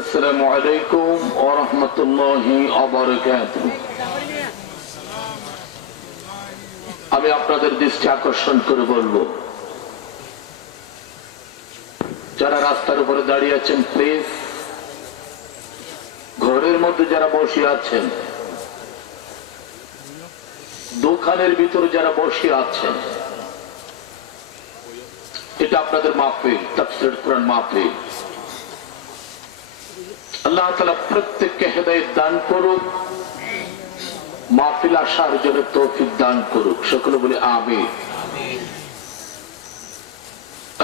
আসসালামু আলাইকুম ওয়া রাহমাতুল্লাহি ওয়া বারাকাতুহু। আমি আপনাদের দৃষ্টি আকর্ষণ করে বলবো, যারা রাস্তার উপরে দাঁড়িয়ে আছেন প্লিজ, ঘরের মধ্যে যারা বসে আছেন, দোকানের ভিতরে যারা বসে আছেন, এটা আপনাদের মাহফিল, তাফসীর কোরআন মাহফিল। আল্লাহ তাআলা প্রত্যেককে হেদায়েত দান করুক, মাহফিল আসার জন্য তৌফিক দান করুক। সকলে বলি আমিন।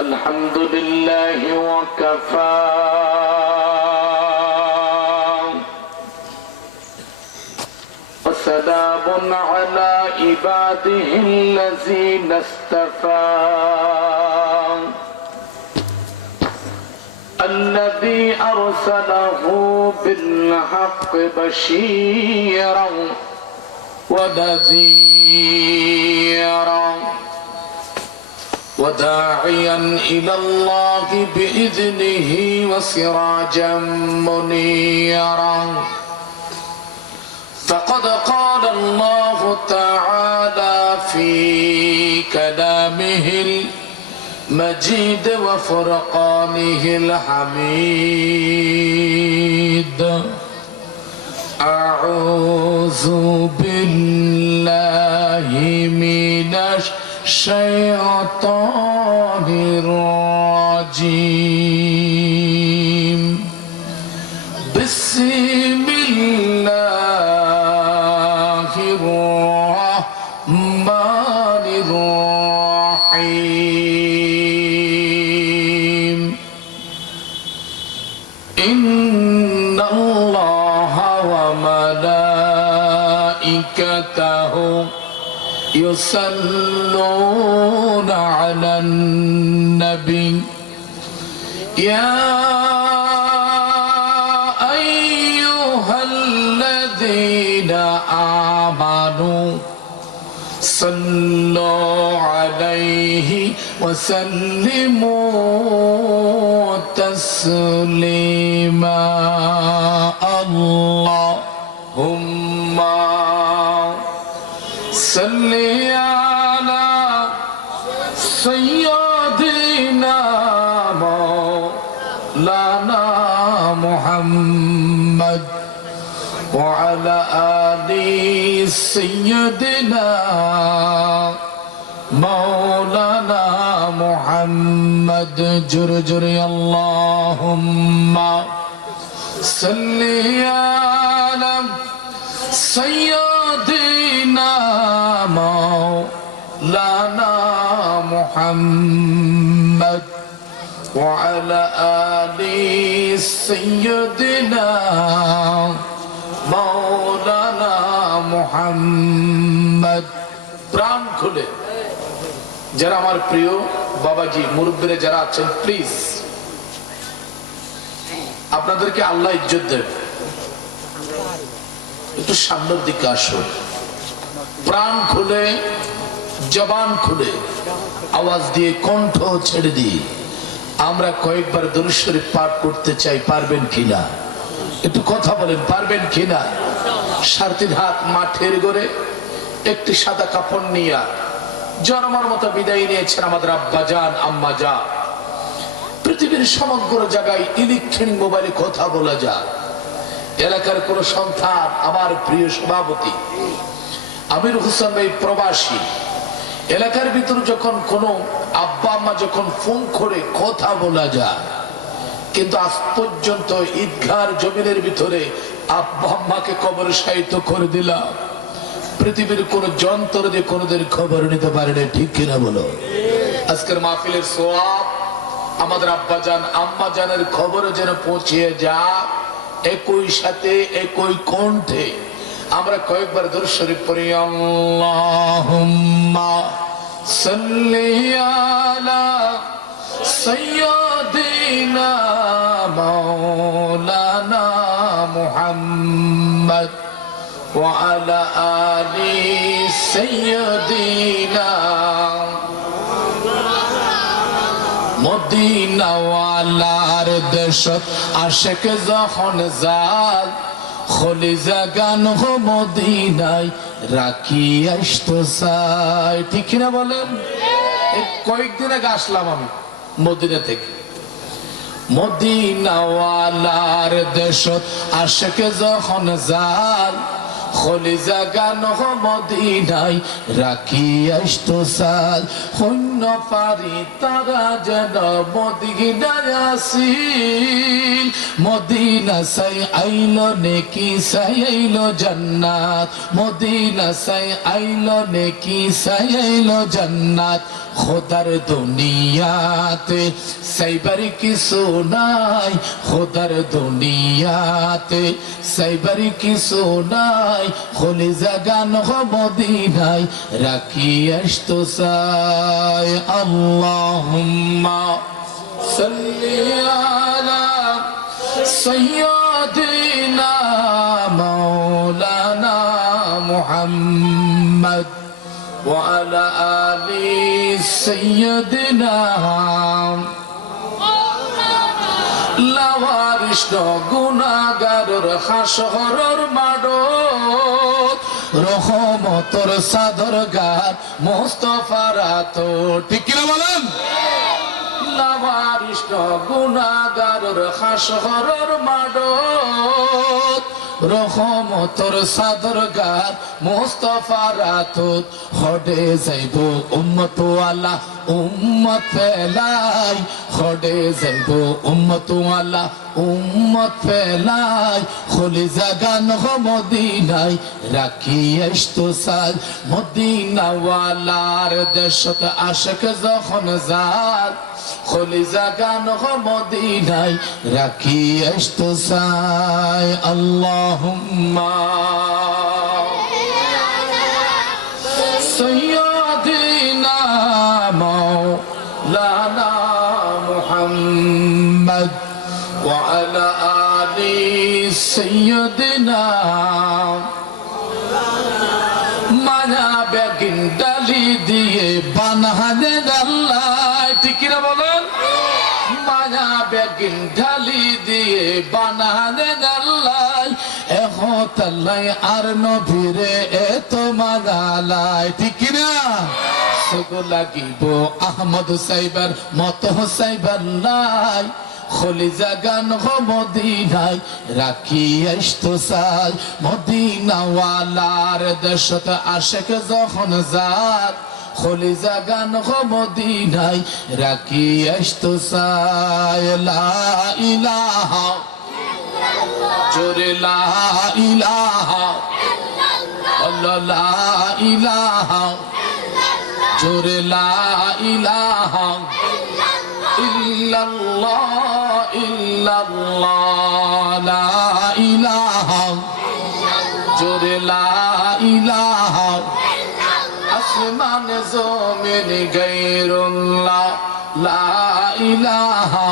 আলহামদুলিল্লাহি ওয়া কাফা ওয়া সালামুন আলা ইবাদিহিল্লাযীনা ইসতাফা الذي أرسله بالحق بشيرا ونذيرا وداعيا إلى الله بإذنه وسراجا منيرا فقد قال الله تعالى في كلامه مجيد وفرقانه الحميد أعوذ بالله من الشيطان الرجيم بسم الله الرحمن الرحيم إن الله وملائكته يصلون على النبي يا أيها الذين آمنوا صلوا عليه وسلموا تسليما اللهم صل على سيدنا مولانا محمد وعلى آل سيدنا مولانا محمد جرجري اللهم صل على سيدنا مولانا محمد وعلى آل سيدنا مولانا محمد প্রাণ খুলে যারা আমার প্রিয় বাবাজি মুরব্বীরা যারা আছেন প্লিজ, আপনাদেরকে আল্লাহ ইজ্জত দেবে, একটু সামনের দিকে আসুন। প্রাণ খুলে, জবান খুলে, আওয়াজ দিয়ে, কণ্ঠ ছেড়ে দিয়ে আমরা কয়েকবার দরুদ শরীফ পাঠ করতে চাই। পারবেন কিনা একটু কথা বলেন, পারবেন কিনা? সারতিন হাত মাঠের গড়ে একটি সাদা কাপড় নিয়ে জন্মার মতো বিদায় নিয়েছেন আমাদের আব্বাজান আম্মাজান। পৃথিবীর সমগ্র জায়গায় ইলেকট্রনিক মোবাইলে কথা বলা যায়। এলাকার কোন সন্তান, আমার প্রিয় সভাপতি আমির হোসেন ভাই প্রবাসী, এলাকার ভিতরে যখন কোন আব্বা আম্মা যখন ফোন করে কথা বলা যায়, কিন্তু আজ পর্যন্ত ঈদগাহর জমিনের ভিতরে আব্বা আম্মাকে কবরে শায়িত করে দিলাম। পৃথিবীর কোন যন্ত্র দিয়ে কোনদের খবর নিতে পারে না, ঠিক কিনা বলো? আজকের মাহফিলের সওয়াব আমাদের আব্বাজান আম্মাজানের খবরে যেন পৌঁছিয়ে যা, একই সাথে একই কণ্ঠে আমরা কয়েকবার দরুদ শরীফ পড়ি। আল্লাহুম্মা সাল্লি আলা সাইয়্যিদিনা মাওলানা মুহাম্মদ ওয়া আলা আলি সাইয়্যিদিনা মদিনাওয়ালার দেশত আশেক যখন যাল খলিজা গান হো মদিনায় রাখি আসতো চাই। ঠিক না বলেন? কয়েকদিন আগে আসলাম আমি মদিনা থেকে। মদিনাওয়ালার দেশত আশেক যখন যাল খলিজা গান হো মদিনায় রাখি আসতো চাল। শূন্য পারি তারা যেন মদিনায় আসিল। মদিনা চাই আইল নেকি চাই আইল জান্নাত। মদিনা চাই আইল নেকি চাই আইল জান্নাত। খোদার দুনিয়াতে সাইবার কিছু নাই। খোদার দুনিয়াতে সাইবার কিছু নাই। খলিজা গান হো মদিনায় রাখি আসতো চাই। আল্লাহুম্মা সাল্লি আলা সাইয়্যিদিনা মাওলানা মুহাম্মদ ওয়া আলা আলি সাইয়্যিদিনা লাওয়ারিস গুনাহগারের হাসরের মাডত রহমতের চাদর গান মুস্তাফার আতো। ঠিক কি না বলেন? লাওয়ারিস গুনাহগারের হাসরের মাডত রহমতের চাদর গান মুস্তাফার আতো। হডে যাইব উম্মত ওয়ালা উম্মত ফেলাই। হডে যাইব উম্মত ওয়ালা উম্মত ফেলাই। খলিজা গান হো মদিনায় রাখি আসতো চাল। মদিনাওয়ালার দেশত আশেক যখন যাল খলিজা গান হো মদিনায় রাখি আসতো চাই। আল্লাহুম্মা সাইয়্যিদিনা মাওলানা মুহাম্মদ ওয়া আলা আলি সাইয়্যিদিনা মায়া বেগিন ডালি দিয়ে বানানে আল্লাহ। ঠিক না বলেন? মায়া বেগিন ঢালি দিয়ে বানানে আল্লাহ। এহতাল্লাই আর নবীরে এত মানালাই। ঠিক না? সগো লাগিব আহমদ সাইবার মত সাইবার লাই। খলিজা গান হো মদিনায় রাখি আসতো চাই। মদিনাওয়ালার দেশত আশেক যখন যাল খলিজা গান হো মদিনায় রাখি আসতো চাই। লা ইলাহা জোরে লা ইলাহা আল্লাহ লা ইলাহা জোরে লা ইলাহা ইল্লাল্লাহ ইল্লাল্লাহ লা ইলাহা জোরে লা ইলাহা আসমান জমিন গায়রুল্লাহ লা ইলাহা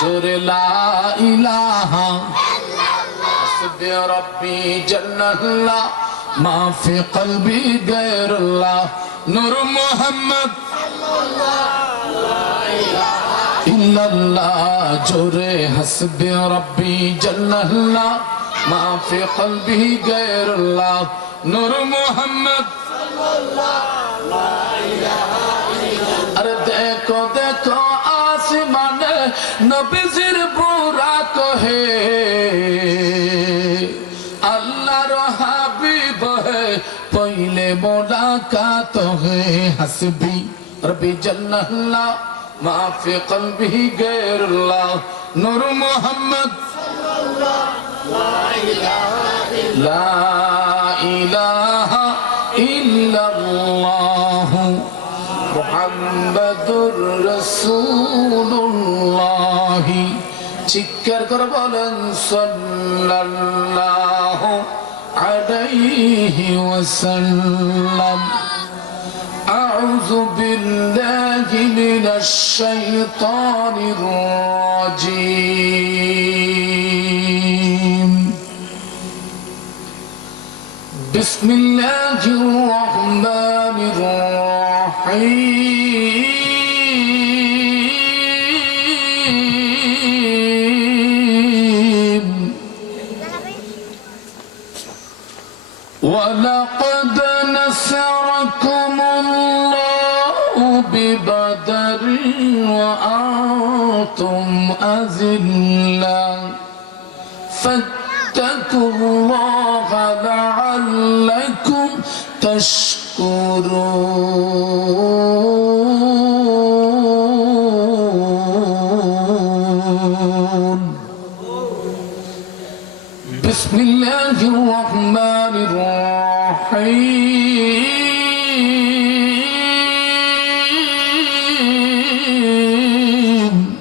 জোরে লা ইলাহা হাসবি রব্বি জান্নাল্লাহ মা ফি কলবি গায়রুল্লাহ নূর মুহাম্মদ ইল্লাল্লাহ জোরে হাসবি রব্বি জান্নাল্লাহ মা ফি কলবি গায়রুল্লাহ নূর মুহাম্মদ আরে দেখো দেখো আসমানে নবীজির বুরাক হে আল্লাহর হাবিব হে পহলে মুলাকাত হে হাসবি রব্বি জান্নাল্লাহ মা ফি কলবি গায়রুল্লাহ নূর মুহাম্মদ লা ইলাহা ইল্লাল্লাহ মুহাম্মাদুর রাসূলুল্লাহ। চিৎকার করে বলেন সাল্লাল্লাহু আলাইহি ওয়াসাল্লাম। আউযু বিল্লাহি মিনাশ শাইতানির রাজীম। বিসমিল্লাহির রাহমানির রাহিম। ولقد نصركم الله ببدر وأنتم أذلة فاتقوا الله لعلكم تشكرون بسم الله الرحمن الرحيم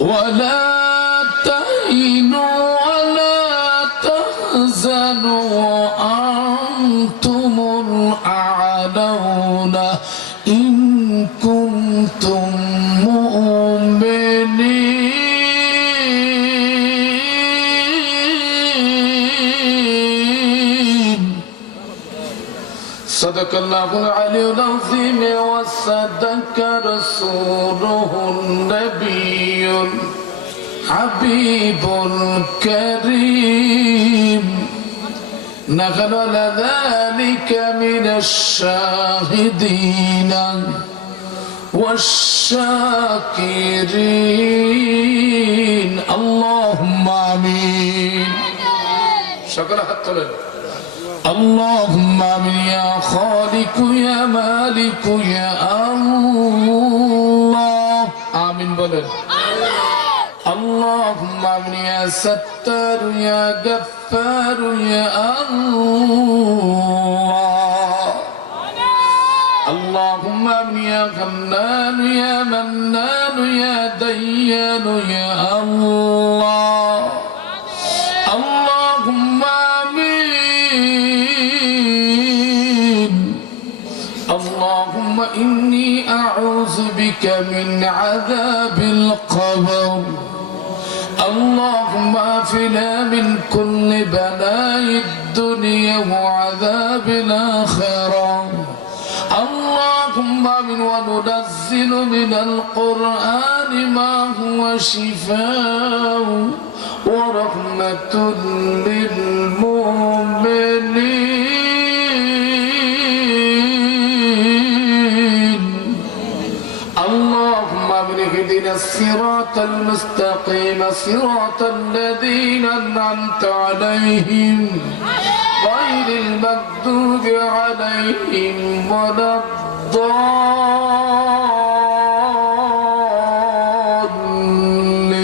ولا تهنوا ولا تحزنوا وأنتم الأعلون إن كنتم مؤمنين صدق الله العلي العظيم وصدق رسوله النبي حبيب الكريم نحن على ذلك من الشاهدين والشاكرين اللهم آمين شكرا حتى اللهم آمين يا خالق يا مالك يا الله آمين بولن اللهم آمين يا ستار يا غفار يا الله اللهم آمين يا حنان يا منان يا ديان يا الله اللهم آمين اللهم إني أعوذ بك من عذاب القبر اللهم عافنا من كل بلاء الدنيا وعذاب الآخرة اللهم آمين وننزل من القرآن ما هو شفاء ورحمة للمؤمنين اللهم آمين اهدنا الصراط المستقيم صراط الذين أنعمت عليهم غير المغضوب عليهم ولا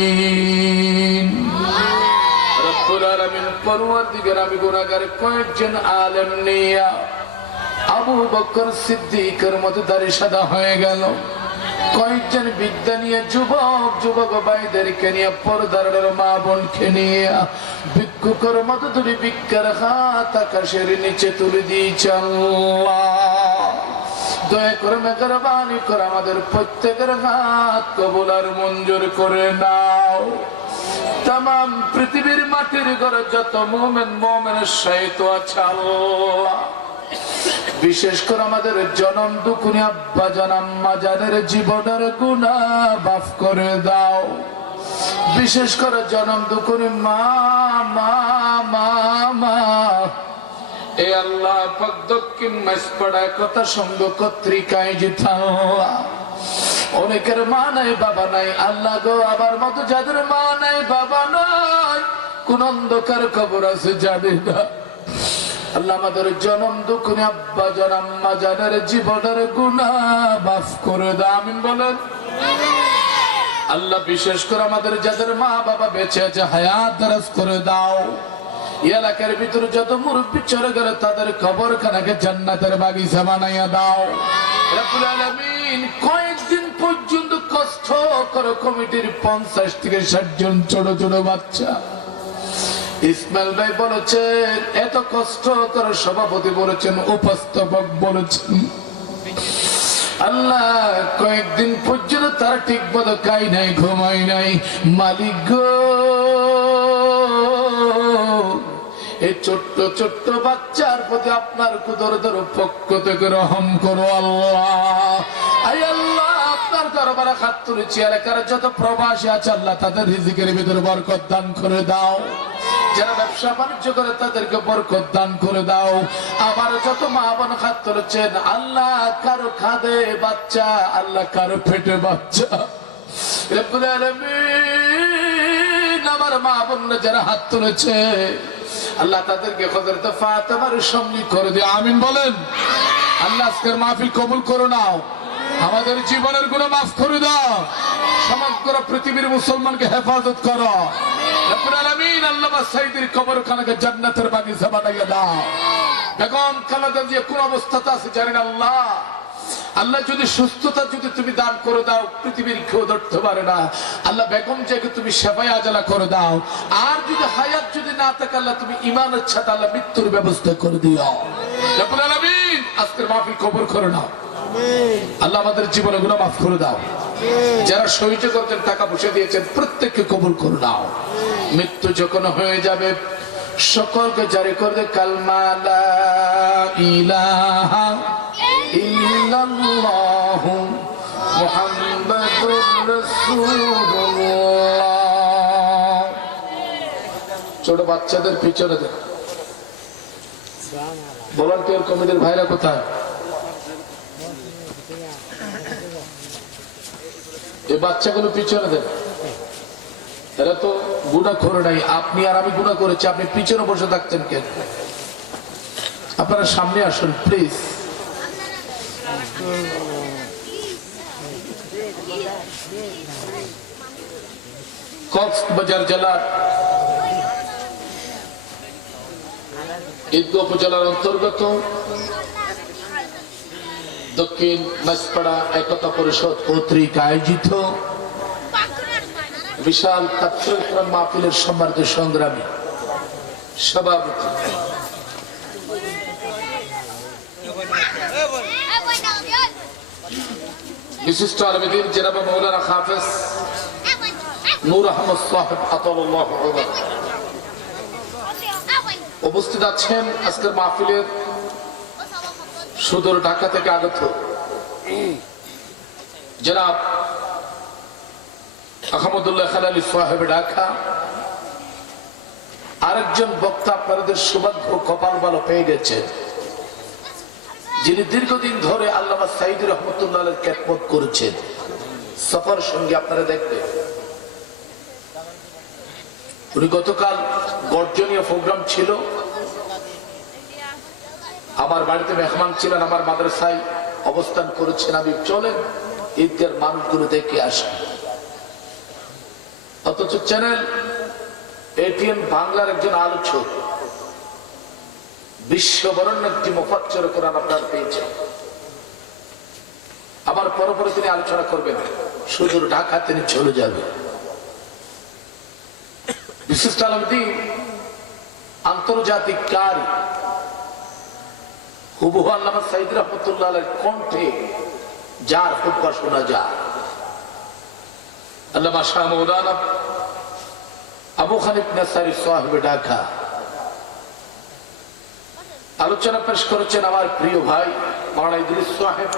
الضالين رب العالمين পরওয়ারদিগার আমি গুনাহগার কয়েকজন আলেম নিয়া আবু বকর সিদ্দিকের মতো দাড়ি সাদা হয়ে গেল কয়েকজন বিদ্যা নিয়ে যুবক ভাইদেরকে নিয়ে পর্দার মা বোনকে নিয়ে ভিক্ষুকের মতো তুলি ভিক্ষার হাত আকাশের নিচে তুলে দিয়েছে আল্লাহ দয়া করে মেহরবানি করে আমাদের প্রত্যেকের হাত কবুল আর মঞ্জুর করে নাও तमाम পৃথিবীর মাটির ঘরে যত মুমিনের সহিত আছে আল্লাহ বিশেষ করে আমাদের জনম দুঃখী আব্বা জান আম্মা জানের জীবনের গুনাহ মাফ করে দাও বিশেষ করে জনম দুঃখী মা মা মা মা এ আল্লাহ পাক দক্ষিণ মাসপাড়া কথা সঙ্গ পত্রিকায় জিতাও অনেকের মা নাই বাবা নাই আল্লাহ গো আবার মতো যাদের মা নাই বাবা নাই কোন অন্ধকার কবর আছে জানি না আল্লাহ আমাদের জনম দুঃখী আব্বা জান আম্মা জানের জীবনের গুনাহ মাফ করে দাও আমিন বলেন আল্লাহ বিশেষ করে আমাদের যাদের মা বাবা বেঁচে আছে হায়াত দারাজ করে দাও এলাকার ভিতরে যত মুরব্বি চলে গেল তাদের কবরখানাকে জান্নাতের বাগিচা বানাইয়া দাও রব্বুল আলামিন কয়েকদিন পর্যন্ত কষ্ট করে কমিটির 50 থেকে 60 জন ছোট ছোট বাচ্চা ইসমাইল ভাই বলেছেন এত কষ্ট করে সভাপতি বলেছেন উপস্থাপক বলেছেন আল্লাহ কয়েকদিন পর্যন্ত তারা ঠিক মতো খাই নাই ঘুমাই নাই মালিক গো এই ছোট্ট ছোট্ট বাচ্চার প্রতি আপনার কুদরতের পক্ষ থেকে রহম করো আল্লাহ আয় আল্লাহ আপনার দরবারে হাত তুলেছি, এলাকার যত প্রবাসী আছে আল্লাহ তাদের রিজিকের ভিতরে বরকত দান করে দাও। যারা ব্যবসা বাণিজ্য করে তাদেরকে বরকত দান করে দাও। আবার যত মা বোন হাত তুলেছেন আল্লাহ, কারো খাদে বাচ্চা, আল্লাহ কারো পেটে বাচ্চা, রব্বুল আলামিন আমার মা বোনরা যারা হাত তুলেছে আল্লাহ তাদেরকে হযরত ফাতেমার সঙ্গী করে দিও, আমিন বলেন। আল্লাহ আজকের মাহফিল কবুল করে নাও, আমাদের জীবনের গুনাহ মাফ করে দাও, সমগ্র পৃথিবীর মুসলমানকে হেফাজত করো রব্বুল আলামিন। আল্লামা সাইদির কবরখানাকে জান্নাতের বাগিচা বানাইয়া দাও। বেগম খালেদা জিয়া কোন অবস্থাতে আছে জানেন আল্লাহ, আল্লাহ যদি সুস্থতা যদি তুমি দান করে দাও পৃথিবীর কেউ ধরতে পারে না। আল্লাহ বেগম জিয়াকে তুমি সেবায় আজালা করে দাও। আর যদি হায়াত যদি না থাকে আল্লাহ তুমি ঈমানের সাথে আল্লাহ মৃত্যুর ব্যবস্থা করে দিও রব্বুল আলামিন। আজকের মাহফিল কবুল করে নাও আল্লাহ, আমাদের জীবনে গুনাহ মাফ করে দাও। যারা সহ্য করতেন টাকা পয়সা দিয়েছেন প্রত্যেককে কবুল করে নাও। মৃত্যু যখন হয়ে যাবে সকলকে জারি করে দে কালমা লা ইলাহা ইল্লাল্লাহু মুহাম্মাদুর রাসূলুল্লাহ। ছোট বাচ্চাদের পিছনে দেখ, ভলান্টিয়ার কমিটির ভাইরা কোথায়? এই বাচ্চাগুলো পিছনে দেন, এরা তো গুনাহ করে নাই। আপনি আর আমি গুনাহ করেছি, আপনি পিছনে বসে থাকতেন কেন? আপনারা সামনে আসুন প্লিজ। কক্সবাজার জেলার ঈদগাঁও উপজেলার অন্তর্গত দক্ষিণ মাছপাড়া একতা পরিষদ কর্তৃক আয়োজিত বিশাল তাফসীর কোরআন মাহফিলের সম্মানিত সংগ্রামী সভাপতি বিশিষ্ট আলমদিন জনাব মাওলানা হাফেজ নূর আহমদ সাহেব আতাউল্লাহ উপস্থিত আছেন। আজকের মাহফিলের সুদূর ঢাকা থেকে আগত জনাব আহমদুল্লাহ খালালি সাহেব ঢাকা। আরেকজন বক্তা আপনাদের সৌভাগ্য কপাল ভালো পেয়ে গেছেন, যিনি দীর্ঘদিন ধরে আল্লামা সাইদি রহমতুল্লাহ আলাইহির খেদমত করেছেন। সফর সঙ্গে আপনারা দেখবেন উনি গতকাল গর্জনীয় প্রোগ্রাম ছিল, আমার বাড়িতে মেহমান ছিলেন, আমার মাদ্রাসায় অবস্থান করেছেন। আমি চলেন ঈদগার মানুষগুলো দেখে আসি। অথচ চ্যানেল এটিএন বাংলার একজন আলোচক, বিশ্ববরণ্য একটি মুফাচ্ছির কোরআন আপনারা পেয়েছেন। আবার পরপরে তিনি আলোচনা করবেন, সুদূর ঢাকা তিনি চলে যাবেন। বিশিষ্ট আলমদিন আন্তর্জাতিক কারি হুবহু আল্লামা সাইদি রহমতুল্লাহ আলাইহির কণ্ঠে যার খুতবা শোনা যায়, আল্লামা শাহ মাওলানা আবু হানিফ নাসারী সাহেব ঢাকা আলোচনা পেশ করেছেন। আমার প্রিয় ভাই মাওলানা ইদ্রিস সাহেব,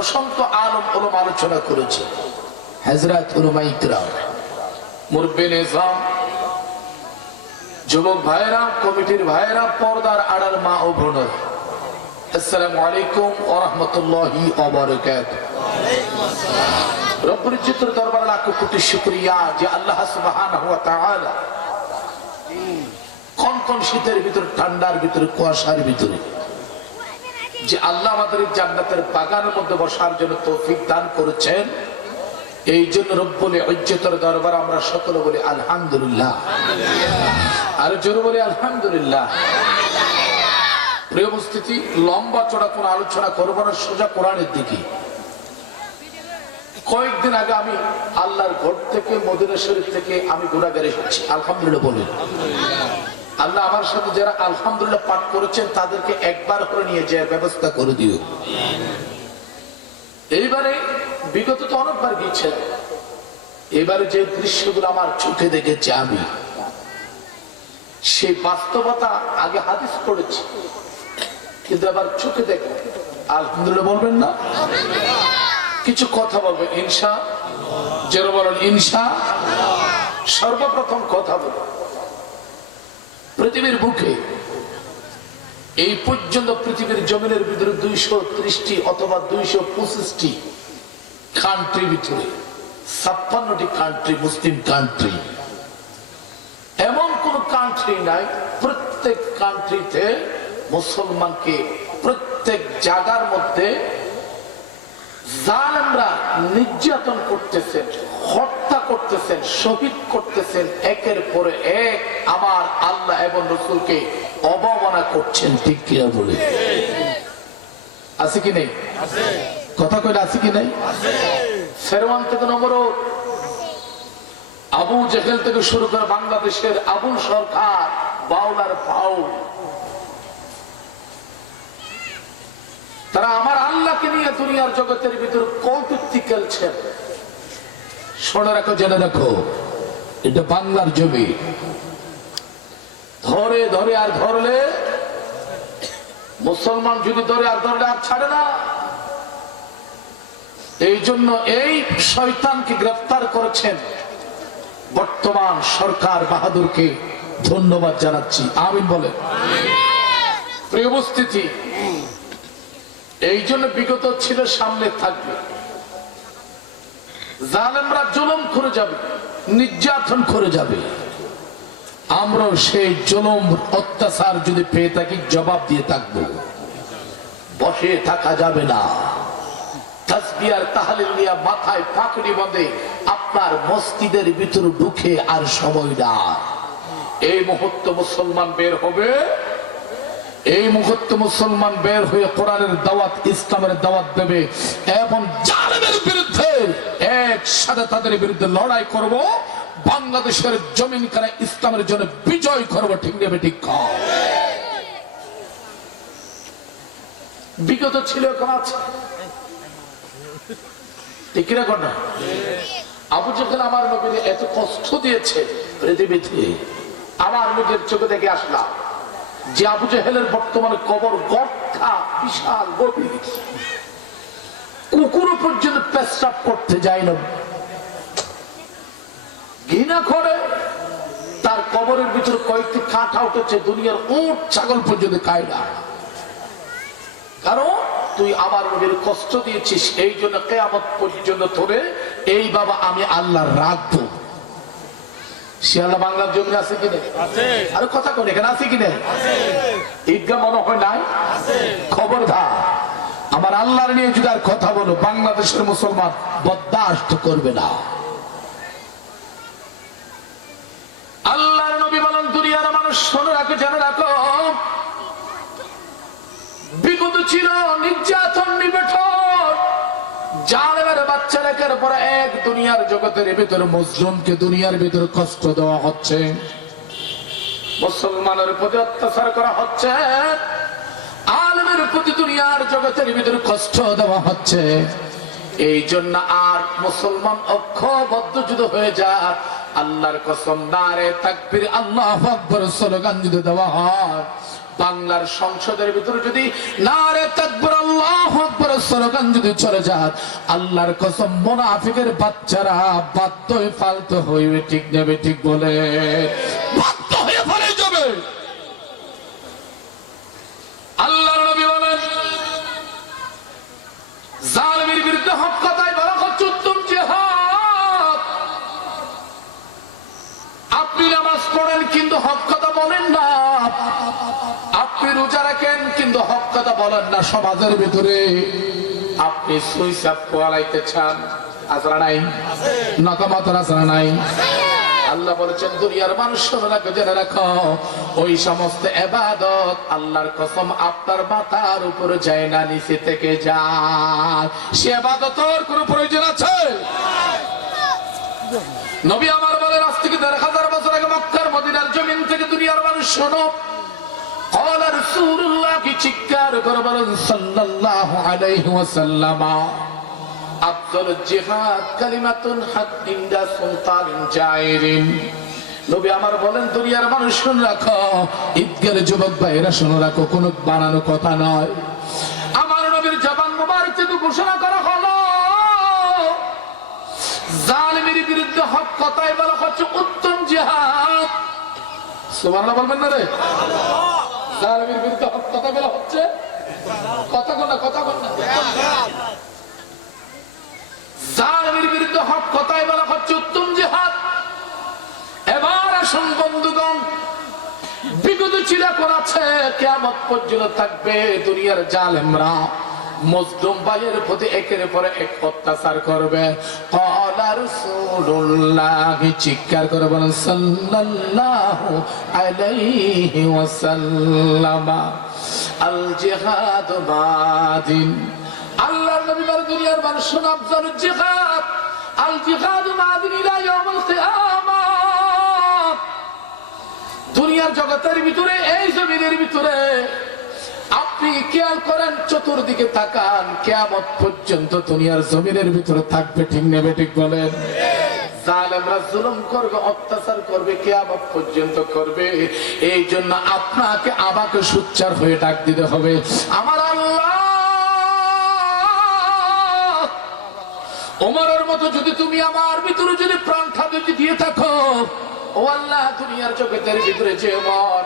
অসংখ্য আলেম ওলামা আলোচনা করেছে, হযরত উলামা ইকরাম, মুরব্বি নিজাম, যুবক ভাইরা, কমিটির ভাইরা, পর্দার আড়াল মা ও বোনেরা, আসসালামু আলাইকুম ওয়া রাহমাতুল্লাহি ওয়া বারাকাতুহু। রব্বুল ইজ্জতের দরবারে লাখ কোটি শুকরিয়া যে আল্লাহ সুবহানাহু ওয়া তাআলা কোন শীতের ভিতরে, ঠান্ডার ভিতরে, কুয়াশার ভিতরে যে আল্লাহ আমাদের জান্নাতের বাগানের মধ্যে বসার জন্য তৌফিক দান করেছেন। এই জন্য রব্বুল ইজ্জতের দরবারে আমরা সকলে বলি আলহামদুলিল্লাহ। আর জোরে বলি আলহামদুলিল্লাহ। প্রিয় উপস্থিতি, লম্বা চড়া কোন আলোচনা করবো না, সোজা কোরআনের দিকে। কয়েকদিন আগে আমি আল্লাহর ঘর থেকে, মদিনা শরীফ থেকে আমি গুনাহগার এসেছি, আলহামদুলিল্লাহ বলি। আল্লাহ আমার সাথে যারা আলহামদুলিল্লাহ পাঠ করেছেন তাদেরকে একবার করে নিয়ে যাওয়ার ব্যবস্থা করে দিও। এইবারে বিগত তো অনেকবার গিয়েছেন, এবারে যে দৃশ্যগুলো আমার চোখে দেখেছি আমি, সেই বাস্তবতা আগে হাদিস পড়েছি, কিন্তু আবার চোখে দেখো, আলহামদুলিল্লাহ বলবেন না? কিছু কথা বলবো ইনশা, যারা বলেন ইনশা। সর্বপ্রথম কথা বলবো, পৃথিবীর বুকে এই পর্যন্ত পৃথিবীর জমিনের ভিতরে 230টি অথবা 225টি কান্ট্রির ভিতরে 56টি কান্ট্রি মুসলিম কান্ট্রি, এমন কোন কান্ট্রি নাই প্রত্যেক কান্ট্রিতে মুসলমানকে প্রত্যেক জায়গার মধ্যে জালেমরা নির্যাতন করতেছেন, হত্যা করতেছেন, শহীদ করতেছেন, একের পরে এক আমার আল্লাহ এবং রাসূলকে অবমাননা করছেন। ঠিক কিনা বলে আছে কি নেই? কথা কইলে আছে কি নেই? ফেরআউন থেকে নমরুদ, আবু জেহেল থেকে শুরু করে বাংলাদেশের আবুল সরকার, বাউলার বাউল, তারা আমার আল্লাহকে নিয়ে দুনিয়ার জগতের ভিতরে কৌতুক খেলছেন। শোনে রাখো, জেনে রাখো, এটা বাংলার জমি। ধরে ধরে আর ধরলে, মুসলমান যদি ধরে আর ধরলে আর ছাড়ে না। এই জন্য এই শয়তানকে গ্রেফতার করেছেন বর্তমান সরকার। বাহাদুরকে ধন্যবাদ জানাচ্ছি, আমিন বলে। প্রিয় উপস্থিতি, এই জন্য বিগত ছিল, সামনে থাকবে। জালেমরা জুলুম করে যাবে, নির্যাতন করে যাবে। আমরা সেই জুলুম অত্যাচার যদি পেয়ে থাকি জবাব দিয়ে থাকবো, বসে থাকা যাবে না। তাসবিহ আর তাহলিল নিয়ে মাথায় পাকড়ি বাঁধে আপনার মসজিদের ভিতর ঢুকে আর সময় না। এই মুহূর্তে মুসলমান বের হবে, এই মুহূর্তে মুসলমান বের হয়ে কোরআনের দাওয়াত, ইসলামের দাওয়াত দেবে এবং জালেমের বিরুদ্ধে একসাথে তাদের বিরুদ্ধে লড়াই করব। বাংলাদেশের জমিন কানে ইসলামের জন্য বিজয় করব। ঠিক নেবে, ঠিক কর। বিগত ছিল, এখন আছে। ঠিক কিনা কর না? আবু জেহেল আমার নবীর এত কষ্ট দিয়েছে পৃথিবীতে। আমার নিজের চোখে দেখে আসলাম যে আবু জেহেলের বর্তমানে কবর গর্তা বিশাল গভীর, কুকুর পর্যন্ত পেশাব করতে যায় না, ঘৃণা করে। তার কবরের ভিতরে কয়েকটি কাঁটা উঠেছে, দুনিয়ার উট ছাগল পর্যন্ত খায় না। কারণ তুই আমার নবীর কষ্ট দিয়েছিস, এই জন্য কিয়ামত পর্যন্ত ধরে এই বাবা আমি আল্লাহ রাখবো। সে আল্লাহ বাংলার জমি আছে কি নেই? আরে কথা কোন এখানে আছে কি নেই? ঈদগাহ মনে হয় নাই? খবরদার, আমার আল্লাহর নিয়ে যদি আর কথা বলো, বাংলাদেশের মুসলমান বরদাস্ত করবে না। আল্লাহর নবী বলেন, দুনিয়ার মানুষ শোনো রাখো, জেনে রাখো, বিগত ছিল নির্যাতন, নিবেদন, জালেমের বাচ্চা একের পর এক দুনিয়ার জগতের ভিতরে মুসলিমকে দুনিয়ার ভিতরে কষ্ট দেওয়া হচ্ছে, মুসলমানের প্রতি অত্যাচার করা হচ্ছে, আলেমের প্রতি দুনিয়ার জগতের ভিতরে কষ্ট দেওয়া হচ্ছে। এই জন্য আর মুসলমান ঐক্যবদ্ধ যদি হয়ে যায়, আল্লাহর কসম, নারে তাকবীর, আল্লাহু আকবার স্লোগান যদি দেওয়া হয়, বাংলার সংসদের ভিতরে যদি নারে তাকবীর, আল্লাহু আকবার স্লোগান যদি চলে যায়, আল্লাহর কসম মুনাফিকের বাচ্চারা বাধ্য হয়ে ফালতু হইবে। ঠিক নেবে, ঠিক বলে, বাধ্য হয়ে ফেলে যাবে। আল্লাহর নবী বলেন, জালিমের বিরুদ্ধে হক কথাই বলা হচ্ছে উত্তম জিহাদ। আপনি নামাজ পড়েন কিন্তু হক কথা বলেন না, আপনি রোজা রাখেন কিন্তু হক কথা বলেন না। সমাজের ভিতরে আপনি সুইসাপ পোয়ালাইতে চান, আজরা নাই, নকামাতের আজরা নাই। আল্লাহ বলেছেন, দুনিয়ার মানুষ শোনো রাখো, জেনে রাখো, ওই সমস্ত ইবাদত আল্লাহর কসম আপনার মাথার উপরে যায় না, নিচে থেকে যায়। সে ইবাদতের কোনো প্রয়োজন আছে? নবী আমার বলেন, আজ থেকে ১৫০০ বছর আগে মক্কার মদিনার জমিন থেকে দুনিয়ার মানুষ শোনো, قال رسول الله কি চিৎকার করে বলেন, সাল্লাল্লাহু আলাইহি ওয়াসাল্লাম, আফজাল জিহাদ কালিমাতুন হক ইনদা সুলতানিন জাইরিন। নবী আমার বলেন, দুনিয়ার মানুষ শুনে রাখো, ঈদগার যুবক ভাইরা শুনে রাখো, কোন বানানো কথা নয়। আমার নবীর জবান মুবারক থেকে ঘোষণা করা হলো, জালিমের বিরুদ্ধে হক কথাই বলা হচ্ছে উত্তম জিহাদ। সুবহানাল্লাহ বলবেন না রে? জালিমের বিরুদ্ধে হক কথা বলা হচ্ছে কথা কোন না জালিমের বিরুদ্ধে হক কথাই বলা হচ্ছে উত্তম জিহাদ। এবার আসুন বন্ধুগণ, বিগত চিরকাল আছে, কিয়ামত পর্যন্ত থাকবে দুনিয়ার জালেমরা মজলুম ভাইয়ের প্রতি একের পর এক অত্যাচার করবে। ক্বালা রাসূলুল্লাহ, চিৎকার করে বলেন সাল্লাল্লাহু আলাইহি ওয়াসাল্লাম, আল জিহাদ বাদিন। আল্লাহর নবী বলেন দুনিয়ার মানুষ শুনুন, আফজালুল জিহাদ আল জিহাদ বাদিন ইলা ইয়াউমিল কিয়ামাহ। দুনিয়ার জগতের ভিতরে, এই জমিনের ভিতরে আপনি খেয়াল করেন, চতুর্দিকে তাকান, কিয়ামত পর্যন্ত দুনিয়ার জমিনের ভিতরে থাকবে। ঠিক নেবে? ঠিক বলেন। জালেমরা জুলুম করবে, অত্যাচার করবে, কিয়ামত পর্যন্ত করবে। এই জন্য আপনাকে আমাকে সোচ্চার হয়ে ডাক দিতে হবে, আমার আল্লাহ ওমরের মতো যদি তুমি আমার ভিতরে যদি প্রাণটা যদি দিয়ে থাকো, ও আল্লাহ দুনিয়ার জগতের ভিতরে যে ওমর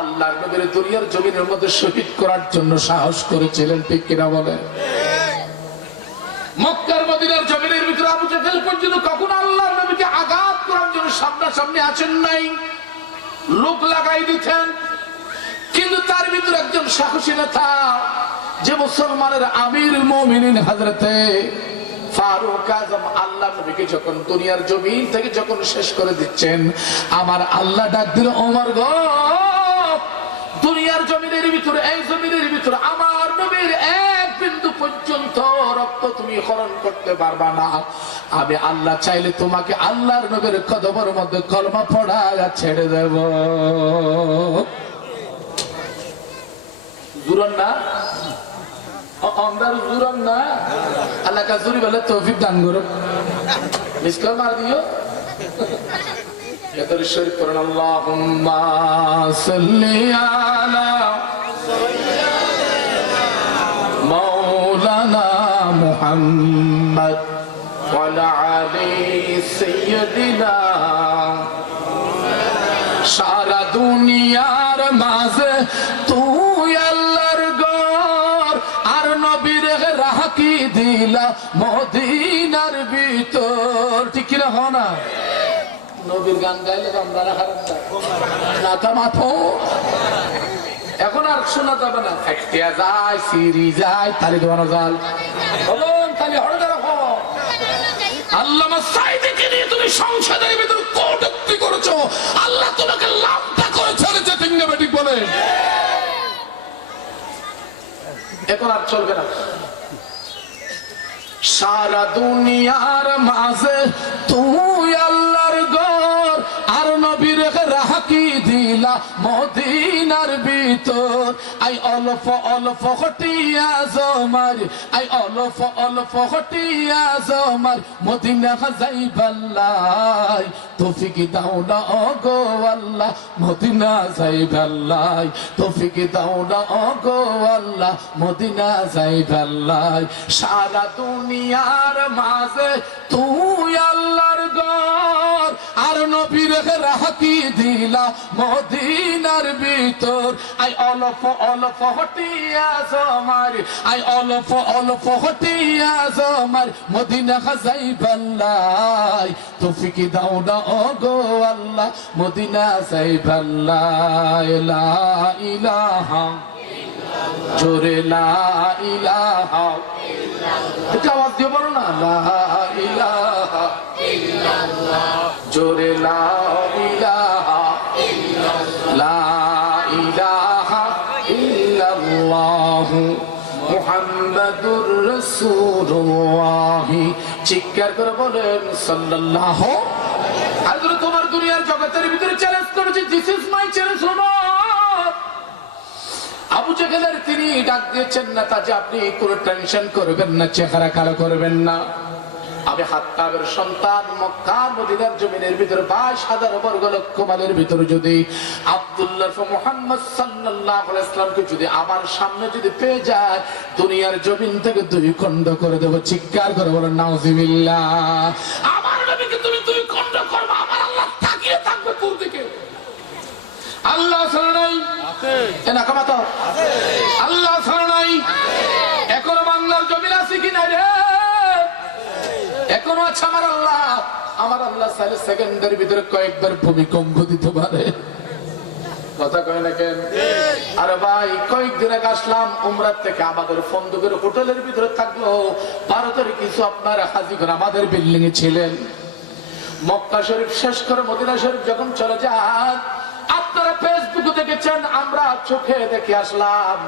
আল্লাহর নবীর দুনিয়ার জমিনের মধ্যে শহীদ করার জন্য সাহস করেছিলেন, ঠিক কিনা বলেন? মক্কার মদিনার জমিনের ভিতরে আবু জাহেল পর্যন্ত কখন আল্লাহর নবীকে আঘাত করার জন্য সামনাসামনি আসেন নাই, লোক লাগাই দিতেন। কিন্তু তার ভিতরে একজন সাহসী নেতা, যে মুসলমানের আমিরুল মুমিনিন হযরতে ফারুক আজম, আল্লাহ নবীকে যখন দুনিয়ার জমিন থেকে যখন শেষ করে দিচ্ছেন, আমার আল্লাহ ডাক দিল, ওমর গো, দুনিয়ার জমিনের ভিতরে, এই জমিনের ভিতরে আমার নবীর এক বিন্দু পর্যন্ত রক্ত তুমি হরণ করতে পারবা না। আমি আল্লাহ চাইলে তোমাকে আল্লাহর নবীর কদমের মধ্যে কলমা পড়ায়া ছেড়ে দেব। জুরান না অন্দার জুরান না, আল্লাহ কা জুরি বলে তৌফিক দান করো। মিসকাল মার দিও। يا ترى الشريف قرن اللهم صل على مولانا محمد وعلى علي سيدنا। সারা দুনিয়ার মাঝে তুই আল্লাহর ঘর, আর নবীর রাখি দিলা মদিনার ভিতর। ঠিক কি না? না নবীর গান গাইলে এখন আর শোনা যাবে না, ফাটিয়া যায়, সিঁড়ি যায়, তালি দেওয়ানো যায়। তালি হড়ে রাখো। আল্লামা সাঈদীকে নিয়ে তুমি সংসদের ভিতর কটূক্তি করেছো, আল্লাহ তোমাকে লামটা করে ছেড়েছে। ঠিক না? ঠিক বলে। এখন আর চলবে না। সারা দুনিয়ার মাঝে তুই আল্লাহর ঘর, আর নবীর রাখি দিলা মদিনার ভিতর। আই অল্প অল্প হটিয়া জমার, আই অল্প অল্প হটিয়া জমার, মদিনা যাইবাল্লাই তৌফিক দাও না ওগো আল্লাহ, মদিনা যাইবাল্লাই তৌফিক দাও না ওগো আল্লাহ, মদিনা যাইবাল্লাই। সারা দুনিয়ার মাঝে তুই আল্লাহর ঘর, আর নবীর রাখি দিলা মদিনার ভিতর। আই অল্প অল্প হটিয়া জমার, আই অল্প অল্প হটিয়া জমার, মদিনা যাইবাল্লাই তৌফিক দাও না ওগো আল্লাহ, মদিনা যাইবাল্লাই। লা ইলাহা ইল্লাল্লাহ, জোরে লা ইলাহা ইল্লাল্লাহ, আওয়াজ দিয়ে বলো না, লা ইলাহা ইল্লাল্লাহ, জোরে লা ইলাহা ইল্লাল্লাহ, লা ইলাহা ইল্লাল্লাহ মুহাম্মাদুর রাসূলুল্লাহ। চিৎকার করে বলেন সাল্লাল্লাহু। আজকে তোমার দুনিয়ার জগতের ভিতরে চ্যালেঞ্জ করেছে, this is my challenge. Abu জাহেলের তিনি ডাক দিয়েছেন নেতাজি, আপনি কোনো টেনশন করবেন না, চেহারা কালো করবেন না। আমি খাত্তাবের সন্তান, মক্কা মদিনার জমিনের ভিতরে 22,000 বর্গ লক্ষ মাইলের ভিতরে যদি আব্দুল্লাহ মুহাম্মদ সাল্লাল্লাহু আলাইহি ওয়াসাল্লামকে যদি আমার সামনে যদি পেয়ে যায়, দুনিয়ার জমিন থেকে 2 খণ্ড করে দেব। চিৎকার করে বলেন নাউজুবিল্লাহ। আমার তুমি তুমি কণ্ঠ করবা, আমার আল্লাহ তাকিয়ে থাকবে তোর দিকে। আল্লাহ ছাড়া নাই আল্লাহ ছাড়া নাই। এখনো বাংলার জমিন আছে কিনা রে? এখনো আছে আমার আল্লাহ। আমার আল্লাহ চাইলে সেকেন্ডের ভিতরে কয়েকবার ভূমিকম্প দিতে পারে। কথা কয় না কেন? আরে ভাই, কয়েকদিন আগে আসলাম উমরার থেকে, আমাদের ফন্দকের হোটেলের ভিতরে থাকলো ভারতের কিছু আপনার হাজিগণ আমাদের বিল্ডিং এ ছিলেন। মক্কা শরীফ শেষ করে মদিনা শরীফ যখন চলে যান, আপনারা ফেসবুকে দেখেছেন, আমরা চোখে দেখে আসলাম।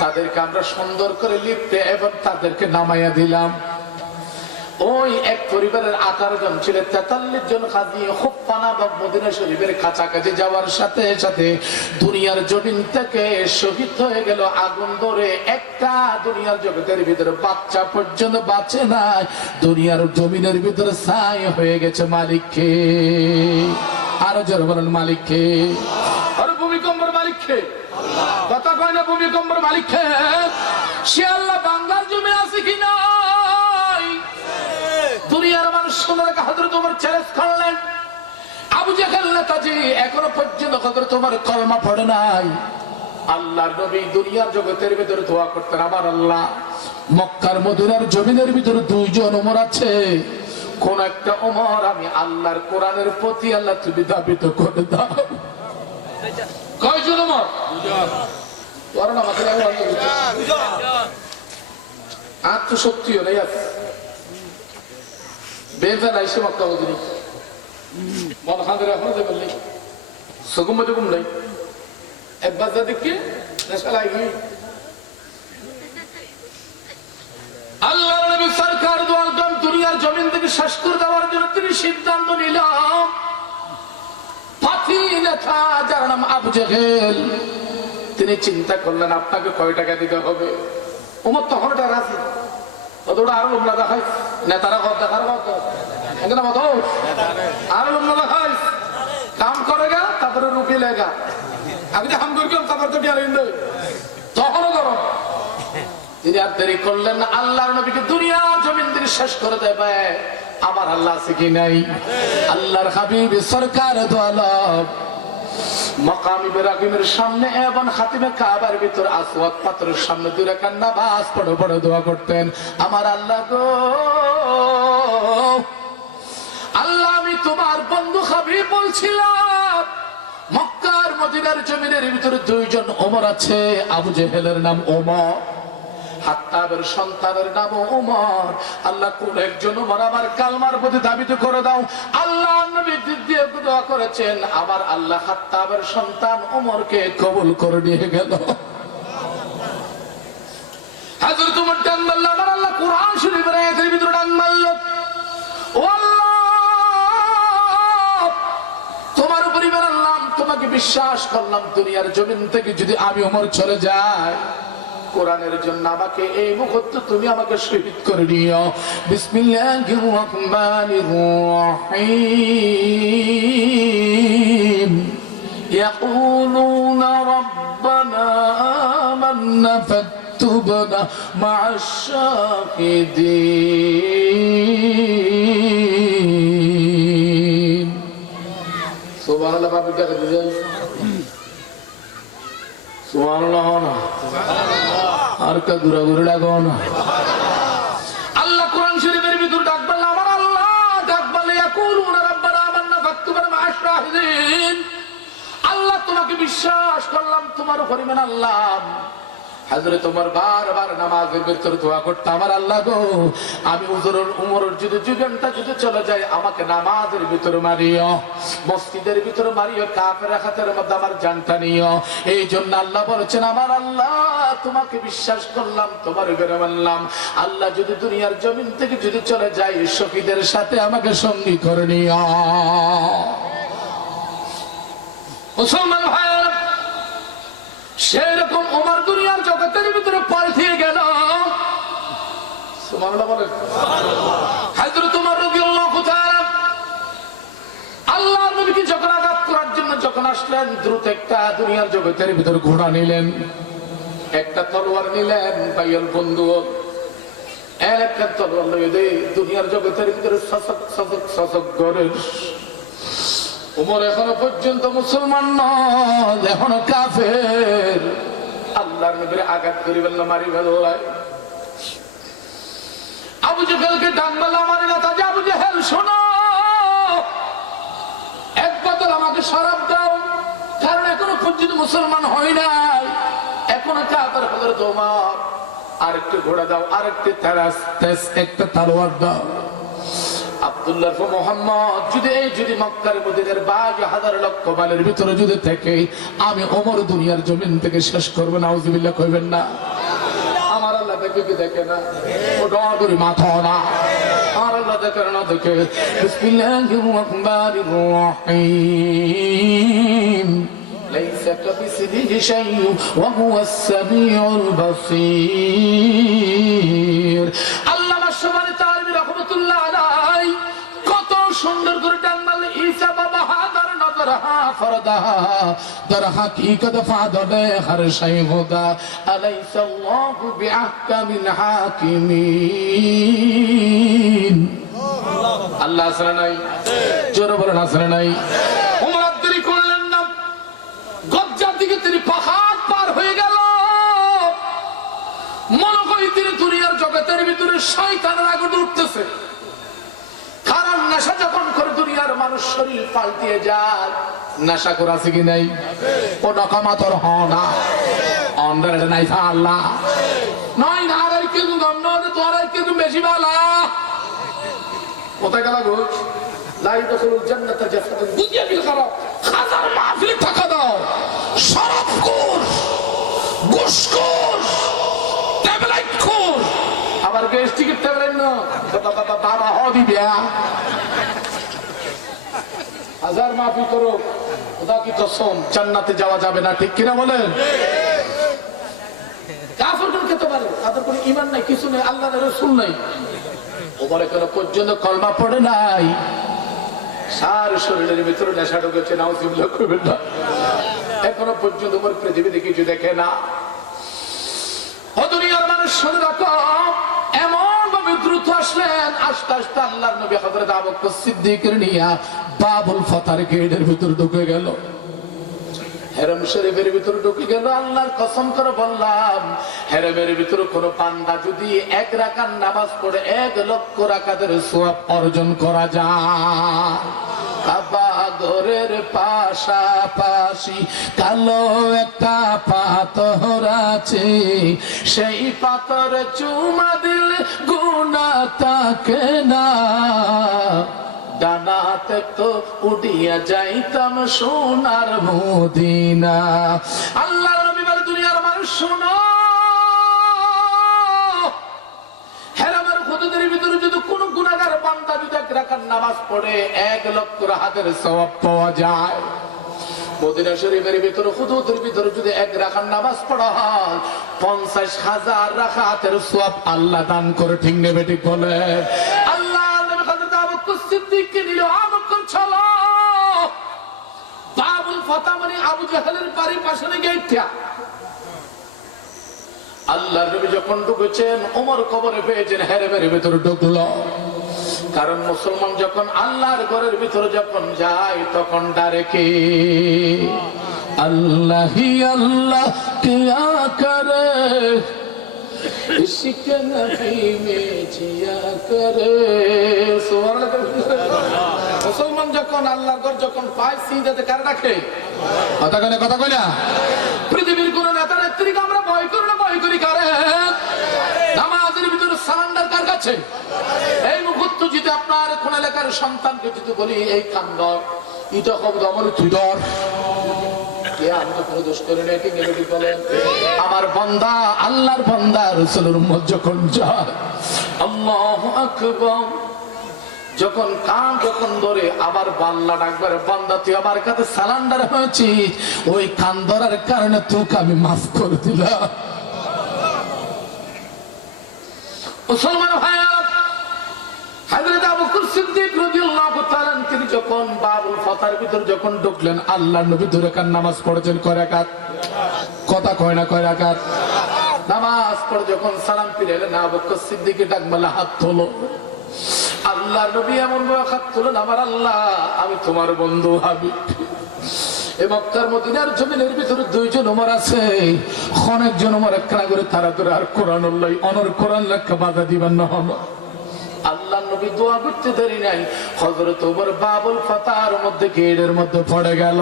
তাদেরকে আমরা সুন্দর করে লিফটে এবং তাদেরকে নামাইয়া দিলাম। ওই এক পরিবারের 18 জন ছিল, 43 জন হাজি খুফানা বা মদিনা শরীফের কাছাকাছি যাওয়ার সাথে সাথে দুনিয়ার জমিন থেকে শহীদ হয়ে গেল আগুন ধরে। একটা দুনিয়ার জগতের ভিতরে বাচ্চা পর্যন্ত বাঁচে নাই। দুনিয়ার জমিনের ভিতরে ছাই হয়ে গেছে। মালিককে আরো জোরে বলেন, মালিককে। আর ভূমিকম্পের মালিককে কথা কয় না? ভূমিকম্পের মালিককে সে আল্লাহ। বাংলার জমি আছে কিনা? দুনিয়ার মানুষ সোনার হযরত ওমর চ্যালেঞ্জ করলেন, আবু জাহেল নেতাজি এখনো পর্যন্ত হযরত ওমর কলমা পড়ে নাই। আল্লাহর নবী দুনিয়ার জগতের ভিতরে দোয়া করতেন, আমার আল্লাহ মক্কার মদিনার জমিনের ভিতরে 2 জন ওমর আছে, কোন একটা ওমর আমি আল্লাহর কোরআনের প্রতি আল্লাহ তুমি দাবিত করে দাও। কয়জন ওমর? 2 জন। তোরা না মাথায় লাগা 2 জন। আত্মশক্তিও নাই আছে। বেজান আইসে মক্কা মদিনা মন খাদের এখন যে বললি সুকুম টুকুম নাই একবার যা দেখি নেশা লাগি। আল্লাহর নবী সরকার দু আলম দুনিয়ার জমিন থেকে শেষ করে দেওয়ার জন্য তিনি সিদ্ধান্ত নিলাম। পাতি নেতা যার নাম আবু জাহেল, তিনি চিন্তা করলেন আপনাকে কয় টাকা দিতে হবে। ওমর তখন এটা রাজি, অতটা আরো লোমলা দেখাই নেতারা ঘর দেখার মত আরো লোমলা দেখাই কাম করে গা, তারপরে রুপি লেগা আমি হাম করি তারপর তো তখনও গরম। তিনি আর দেরি করলেন না, আল্লাহর নবীকে দুনিয়ার জমিন থেকে শেষ করে দেবে। আমার আল্লাহ আছে কি নাই? আল্লাহর হাবিব সরকার দু আলম মাকাম ইব্রাহিমের সামনে এবং খাতিমে কাবার ভিতর আসওয়াদ পাথরের সামনে 2 রাকাত নামাজ পড়ে পড়ে দোয়া করতেন, আমার আল্লাহ গো আল্লাহ, আমি তোমার বন্ধু হাবিব বলছিলাম মক্কার মদিনার জমিনের ভিতরে 2 জন ওমর আছে। আবু জেহেলের নাম ওমর, হাত্তাবের সন্তানের নাম ওমর। আল্লাহ কোন একজন ওমর আমার কালমার প্রতি দাবিত করে দাও। আল্লাহ নবী দিয়ে দোয়া করেছেন, আমার আল্লাহ হাত্তাবের সন্তান ওমরকে কবুল করে নিয়ে গেল। হযরত ওমর ডাক মারল, আমার আল্লাহ কোরআন শরীফের আয়াতের ভিতরে ডাক মারল, ও আল্লাহ তোমার উপর ঈমান আনলাম, তোমাকে বিশ্বাস করলাম। দুনিয়ার জমিন থেকে যদি আমি ওমর চলে যাই, কোরআনের জন্য আমাকে এই মুহূর্তে তুমি আমাকে শহীদ করে নিও। বিসমিল্লাহির রহমানির রহিম। ইয়াকুলুনা রাব্বানা আমান্না ফাকতুবনা মা'আশ শাহিদিন। সুবহানাল্লাহ। বাবা দেখে দিলেন সুবহানাল্লাহ না আর কা গুরা গুরা ডাকো না। আল্লাহ কোরআন শরীফের ভিতর ডাক বলল, আমার আল্লাহ ডাক বলে ইয়াকুলুনা রাব্বানা আমান্না ফাকতুবনা মা'আশ শাহিদিন। আল্লাহ তোমাকে বিশ্বাস করলাম, তোমার উপর ঈমান আনলাম। হযরত ওমর বারবার নামাজের ভিতর দোয়া করতে, আমার আল্লাহ গো আমি উমরের যদি জীবনটা যদি চলে যায় আমাকে নামাজের ভিতর মারিও, মসজিদের ভিতর মারিও, কাফের হাতের মধ্যে আমার জানটা নিও। এই জন্য আল্লাহ বলেছেন, আমার আল্লাহ তোমাকে বিশ্বাস করলাম, তোমার উপরে মানলাম। আল্লাহ যদি দুনিয়ার জমিন থেকে যদি চলে যায়, শহীদের সাথে আমাকে সঙ্গী করে নিও। মুসলমান ভাইরা, সেরকম ওমর দুনিয়ার জগতের ভিতরে পাল্টিয়ে গেল। সুবহানাল্লাহ বলেন। হযরত ওমর রাদিয়াল্লাহু তাআলা আল্লাহর নবীকে যখন আঘাত করার জন্য যখন আসলেন, দ্রুত একটা দুনিয়ার জগতের ভিতর ঘোড়া নিলেন, একটা তলোয়ার নিলেন, ভাইয়ের বন্ধু একটা তলোয়ার লইয়ে দে দুনিয়ার জগতের ভিতরে শাসক করে। ওমর এখনো পর্যন্ত মুসলমান নয়, এখনো কাফের। আল্লাহর নবীর আঘাত করিবেন না, মারি ফেলাই। আবু জেহেলকে ডাক বলল, আমার নেতা যে আবু জেহেল, শোনো, এক বোতল আমাকে শরাব দাও, কারণ এখনো পর্যন্ত মুসলমান হয় নাই, এখনো কাফের। হযরত ওমর, আরেকটু ঘোড়া দাও, আরেকটু একটা তলোয়ার দাও। আব্দুল্লাহ মুহাম্মদ যদি মক্কার মদিনার 22,000 লক্ষ মাইলের ভিতরে যদি থেকে আমি ওমর দুনিয়ার জমিন থেকে শেষ করব, নাউজুবিল্লাহ কইবেন না? আমার আল্লাহ দেখে কি দেখে না? ও ডরি মাথা না, আমার আল্লাহ দেখে না দেখে। বিসমিল্লাহির রাহমানির রহিম। লাইসা কামিসলিহি শাইউন ওয়া হুয়াস সামিউল বাসীর। আল্লামা শুবহানি তাআলা রাহমাতুল্লাহ আলাইহি কত সুন্দর করে ডান মারলে, ঈসা বাবা হাদার নজরহা ফরদাহা দর হাকিকত ফাদলে হর শাই হুদা আলাইসাল্লাহু বিআহকামিল হাকিমিন। আল্লাহ আসলে নাই, জোরে বলেন আসলে নাই। ওমর আব্দুল করলেন না, গজ্জার দিকে তিনি পাহাড় পার হয়ে গেল। মনে করি তিনি দুনিয়ার জগতের ভিতরে শয়তানের আগুন উঠতেছে। কারণ নেশা যখন করে দুনিয়ার মানুষ শরীর পাল্টিয়ে যায়। নেশা করে আছে কি নাই? ও নকামা তোর হনা অন্ডার নাই আল্লাহ নয় না, আর কিন্তু গন্ধ তোর কিন্তু বেশি বালা। কোথায় গেল গো? লাই দখল জান্নাতে জাফাতুন দুনিয়া বিল খারাপ। হাজার মাহফিল টাকা দাও, শরাব কর, ঘুষ কর, ট্যাবলেট কর, আবার গ্যাস্ট্রিকের ট্যাবলেট না বাবা দিবে। হাজার মাহফিল করো, খোদা কি কসম জান্নাতে যাওয়া যাবে না, ঠিক কিনা বলেন? কাফেরগুলো খেতে পারে, তাদের কোনো ঈমান নাই, কিছু নেই, আল্লাহর রাসূল নাই। ওমর এখনো পর্যন্ত কলমা পড়ে নাই, সার শরীরের ভিতরে নেশা ঢুকেছে, নাউজুবিল্লাহ করবেন না। এখনো পর্যন্ত ওমর পৃথিবীতে কিছু দেখে না। ও দুনিয়ার মানুষ শুনে রাখো, এমন ভাবে দ্রুত আসলেন, আস্তে আস্তে আল্লাহর নবী হযরত আবু বকর সিদ্দিকের নিয়া বাবুল ফাতার গেটের ভিতর ঢুকে গেল, হেরম শরীফের ভিতর ঢুকে গেল। আল্লাহর কসম করে বললাম, হেরমের ভিতরে কোন বান্দা যদি 1 রাকাত নামাজ পড়ে 1 লক্ষ রাকাতের সওয়াব অর্জন করা যায়। কাবা ঘরের পাশাপাশি কালো একটা পাথর আছে, সেই পাথর চুমা দিলে গুনাহ থাকে না। ডানাতে তো উড়িয়া যাইতাম সোনার মদিনা। আল্লাহর নবী বলে, দুনিয়ার মানুষ শোনো, হেরামের হুদুদের ভিতরে যদি কোন গুনাহগার বান্দা যদি 1 রাকাত নামাজ পড়ে 1 লক্ষ রাকাতের সওয়াব পাওয়া যায়। মদিনা শরীফের ভিতরে হুদুদের ভিতরে যদি 1 রাকাত নামাজ পড়া হয়, 50,000 রাকাতের সওয়াব আল্লাহ দান করে, ঠিক নেবে ঠিক বলে? আল্লাহ সিদ্দিককে নিল, আমকর চলো বাবুল ফাতা মানে আবু জাহেলের বাড়ির পাশে গেটটা। আল্লাহর নবী যখন ঢুকেছেন, ওমর কবরে পেয়েছেন, হেরেমের ভিতরে ঢুকলো। কারণ মুসলমান যখন আল্লাহর ঘরের ভিতরে যখন যায়, তখন ডারে কে? আল্লাহি আল্লাহ কিয়া করে, ইশকে নবী মে জিয়া করে। মুসলমান যখন আল্লাহর ঘর যখন পায়, সিজদাতে কার রাখে? কথা কই না? পৃথিবীর কোন নেতা নেত্রীকে আমরা ভয় করি না, ভয় করি কারে? নামাজের ভিতরে সারেন্ডার কার কাছে? এই মুহূর্তে যদি আপনার কোন এলাকার সন্তানকে যদি বলি, এই কান্দর এটা কবদ আমার তুই ডর, আমি তো কোনো দোষ করি না, ঠিক নেগেটিভ বলেন। আমার বান্দা, আল্লাহর বান্দা রাসূলের উম্মত যখন যায়, আল্লাহু আকবার যখন কান যখন ধরে, আবার বান্দা ডাকবার, বান্দা তুই আমার কাছে সারেন্ডার হয়েছিস, ওই কান ধরার কারণে তোকে আমি মাফ করে দিলাম। মুসলমান ভাইয়া, হযরত আবু বকর সিদ্দিক রাদিয়াল্লাহু তাআলা তিনি যখন বাবুল ফাতার ভিতর যখন ঢুকলেন, আল্লাহর নবী 2 রাকাত নামাজ পড়েছেন। কয় রাকাত? কথা কয় না, কয় রাকাত? নামাজ পড়ে যখন সালাম ফিরাইলেন আবু বকর সিদ্দিককে ডাক বলে হাত তোলো। আল্লাহ নবী এমন ভাবে হাত তোলেন, আমার আল্লাহ আমি তোমার বন্ধু হাবিব। এই মক্কার মদিনার জমিনের ভিতরে দুইজন ওমর আছে, অনেকজন ওমর একখানা করে তারা ধরে আর কোরআন অনর কোরআন লেখা বাধা দিবেন না হলো। আল্লাহ নবী দোয়া করতে দেরি নাই, হযরত ওমর বাবুল ফাতার মধ্যে গেটের মধ্যে পড়ে গেল।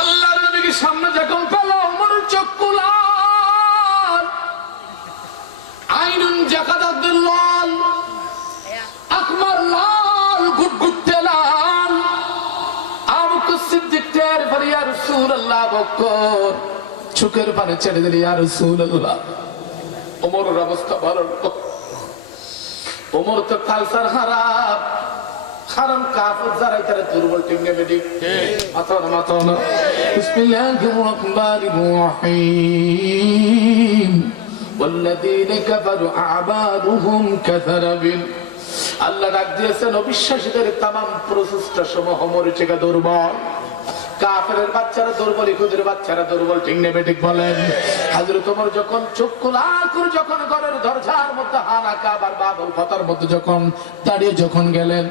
আল্লাহ নবীকে সামনে যখন পেল ওমর চক্ষু লাল, আইনুন জাকাদাতুল লাল, আকমার লাল, গুটগুটে লাল। আবু বকর সিদ্দিক টের পেয়ে ইয়া রাসূলুল্লাহ, বকর চোখের পানি ছেড়ে দিল, ইয়া রাসূলুল্লাহ। ওমরের অবস্থা ভালো না, ওমর তো কালচার খারাপ, কারণ কাফের যারা তারা দুর্বল টিমে বেডি মাথা না। বিসমিল্লাহির রাহমানির রহিম, ওয়াল্লাযীনা কাফারু আ'মালুহুম কাসারাবিন। আল্লাহ ডাক দিয়েছেন অবিশ্বাসীদের তামাম প্রচেষ্টা সমূহ মরিচিকা দুর্বল। কাফেরের বাচ্চারা দুর্বল, ইহুদের বাচ্চারা দুর্বল, ঠিক নেবে ঠিক বলেন। হযরত ওমর যখন চোখ খোলা করে যখন ঘরের দরজার মধ্যে হানা কাবার বাবুল ফাতার মধ্যে যখন দাঁড়িয়ে যখন গেলেন,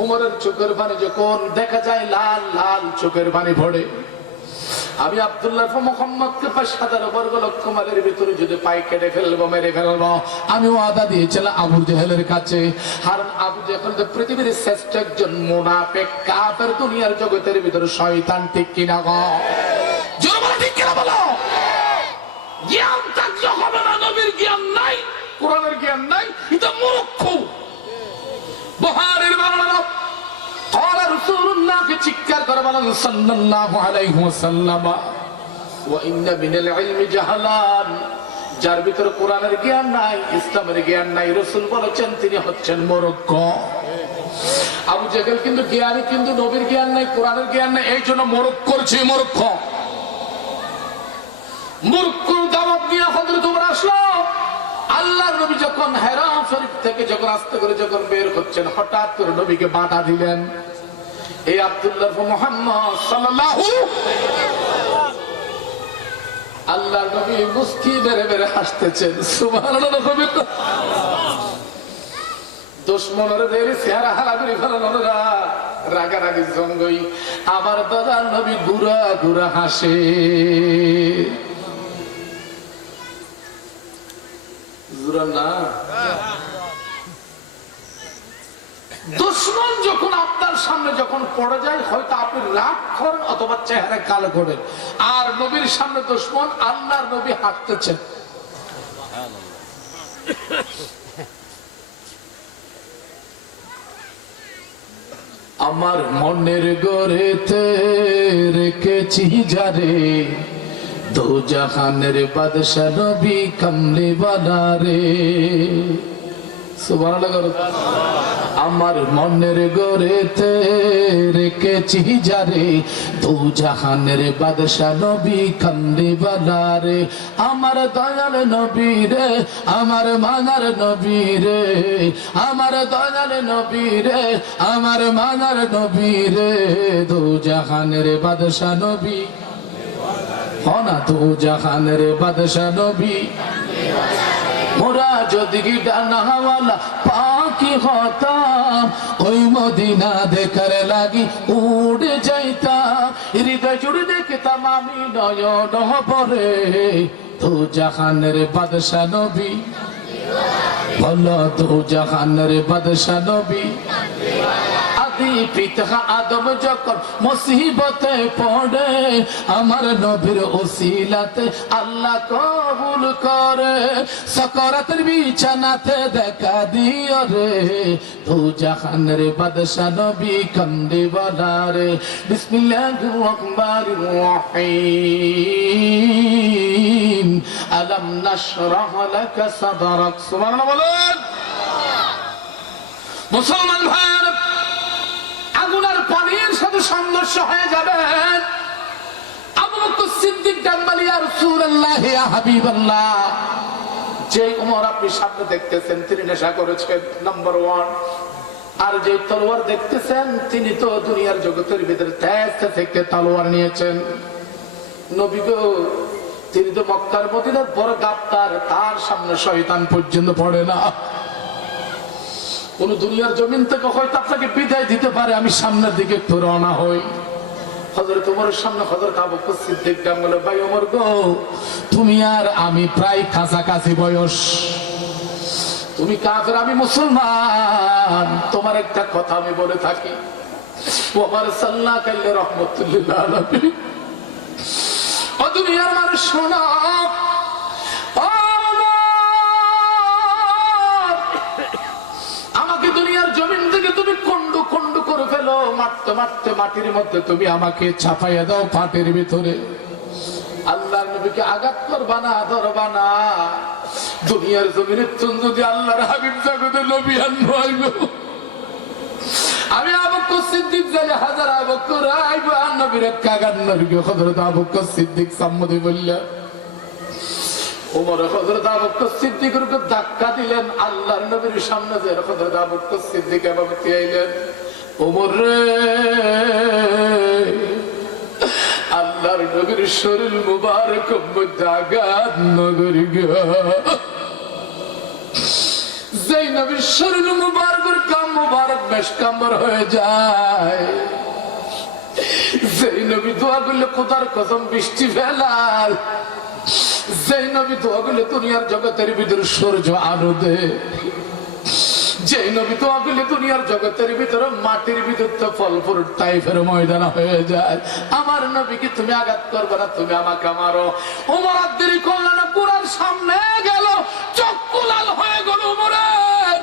ওমরের চোখের পানি যখন দেখা যায় লাল লাল চোখের পানি পড়ে। আমি আব্দুল্লাহ মুহাম্মদকে ৫,০০০ বর্গ লক্ষ মাইলের ভিতরে যদি পাই কেটে ফেলবো, মেরে ফেলবো। আমি ওয়াদা দিয়েছিলাম আবু জেহেলের কাছে, কারণ আবু জেহেল তো পৃথিবীর শ্রেষ্ঠ একজন মুনাফিক, কাফের, দুনিয়ার জগতের ভিতরে শয়তান, ঠিক কিনা গো? জোরে বলো ঠিক কিনা বলো। জ্ঞান থাকলে হবে না, নবীর জ্ঞান নাই, কোরআনের জ্ঞান নাই, এটা মূর্খ। বুখারীর বর্ণনা, قال رسول الله কে চিৎকার করে বলেন সাল্লাল্লাহু আলাইহি ওয়াসাল্লাম, ওয়া ইন্না মিনাল ইলমি জাহালান, যার ভিতরে কোরআনের জ্ঞান নাই, ইসলামের জ্ঞান নাই, রাসূল বলেছেন তিনি হচ্ছেন মূর্খ। আবু জেহেল কিন্তু জ্ঞানী, কিন্তু নবীর জ্ঞান নাই, কোরআনের জ্ঞান নাই, এই জন্য মূর্খ করছে, মূর্খ। মূর্খ দাওয়াত নিয়ে হযরত ওমর আসলো। আল্লাহর নবী যখন হেরা শরীফ থেকে যখন আস্তে করে যখন বের হচ্ছেন, হঠাৎ করে নবীকে বাধা দিলেন এই আব্দুল্লাহ মুহাম্মদ সাল্লাল্লাহু আলাইহি ওয়াসাল্লাম। আল্লাহর নবী মুস্কি মেরে মেরে হাসতেছেন, সুবহানাল্লাহ। দুশমনের দেরি চেহারা হারা করে ফেলানো, রাগারাগি জঙ্গই, আমার দাদা নবী গুরা গুরা হাসে। না, দুশমন যখন আপনার সামনে যখন পড়ে যায়, হয়তো আপনি রাগ করেন অথবা চেহারা কালো করেন, আর নবীর সামনে দুশমন, আল্লাহর নবী হাঁটতেছেন। আমার মনের গড়েতে রেখেছি যারে, দো জাহানের বাদশা নবী কামলি ওয়ালা রে। সুবহানাল্লাহ। আমার মনের গড়েতে রেখেছি যারে, দো জাহানের বাদশা নবী কামলি ওয়ালা রে। আমার দয়াল নবী রে, আমার মানার নবী রে, আমার দয়াল নবী রে, আমার মানার নবী রে, দো জাহানের বাদশা নবী, হনা দো জাহানের বাদশা নবী। মোরা যদি ডানাওয়ালা পাখি হতাম, ওই মদিনা দেখার লাগি উড়ে যাইতাম, হৃদয় জুড়ে দেখতাম আমি নয়ন ভরে, দো জাহানের বাদশা নবী, বলো দো জাহানের বাদশা নবী। আদি পিতা আদম যখন মুসিবতে পড়ে, আমার নবীর ওসিলাতে আল্লাহ কবুল করে, সকরাতের বিছানাতে দেখা দিও রে, দো জাহানের বাদশা নবী কামলি ওয়ালা রে। বিসমিল্লাহির রাহমানির রহিম, আলাম নাশরাহ লাকা সাদরাক। সুবহানাল্লাহ বলেন। মুসলমান ভাইরা, আগুনের পানির সাথে সংঘর্ষ হয়ে যাবেন। আবু বকর সিদ্দিক ডাকবালি, ইয়া রাসূলুল্লাহ, ইয়া হাবিবাল্লাহ, যে ওমর আপনি সামনে দেখতেছেন তিনি নেশা করেছেন নাম্বার 1, আর যে তলোয়ার দেখতেছেন তিনি তো দুনিয়ার জগতের ভিতরে তেজ থেকে তলোয়ার নিয়েছেন। নবী গো, তিনি তো মক্কার মদিনার বড় গাপ্তার, তার সামনে শয়তান পর্যন্ত পড়ে না। কোন দুনিয়ার জমিন থেকে হয়তো আপনাকে বিদায় দিতে পারে, আমি সামনের দিকে একটু রওনা হই। হযরত ওমরের সামনে হযরত আবু বকর সিদ্দিক ডাক বলে, ভাই ওমর গো, তুমি আর আমি প্রায় কাছাকাছি বয়স, তুমি কাফের আমি মুসলমান, তোমার একটা কথা আমি বলে থাকি, ওমর সাল্লাল্লাহু আলাইহি রাহমাতুল্লাহ আলাইহি, ও দুনিয়ার মানুষ শোনো, আমাকে দুনিয়ার জমিন থেকে তুমি খন্ড খন্ড করে ফেলো, মারতে মারতে মাটির মধ্যে তুমি আমাকে চাপাইয়া দাও পাটের ভিতরে, আল্লাহর নবীকে আঘাত করবা না, ধরবা না। দুনিয়ার জমিনের যদি আল্লাহর হাবিব জগতের নবী আনব, আমি আবু বকর সিদ্দিক জানি হাজার আবু বকর আইব আর নবীর কাগান নবীকে হযরত আবু বকর সিদ্দিক সম্মতি বললেন। ওমর হযরত আবু বকর সিদ্দিকের উপর ধাক্কা দিলেন, আল্লাহর নবীর সামনে যে হযরত আবু বকর সিদ্দিক এভাবে আইলেন, ওমর রে, আল্লাহর নবীর শরীর মুবারক মধ্যে আঘাত নগরী গা, যেই নবীর শরীর মুবারকের কাম মুবারক বেশকাম্বর হয়ে যায়, যেই নবী দোয়া করলে খোদার কসম বৃষ্টি ফেলাল, যেই নবী দোয়া করলে দুনিয়ার জগতের ভিতর সূর্য আলো দেয়, যেই নবী দোয়া করলে দুনিয়ার জগতের ভিতরে মাটির ভিতর তো ফল ফুল টাইপের ময়দান হয়ে যায়, আমার নবীকে তুমি আঘাত করবে না, তুমি আমাকে মারো। ওমর আর দেরি করল না, কুরআন সামনে গেল, চক্ষু লাল হয়ে গেল ওমরের।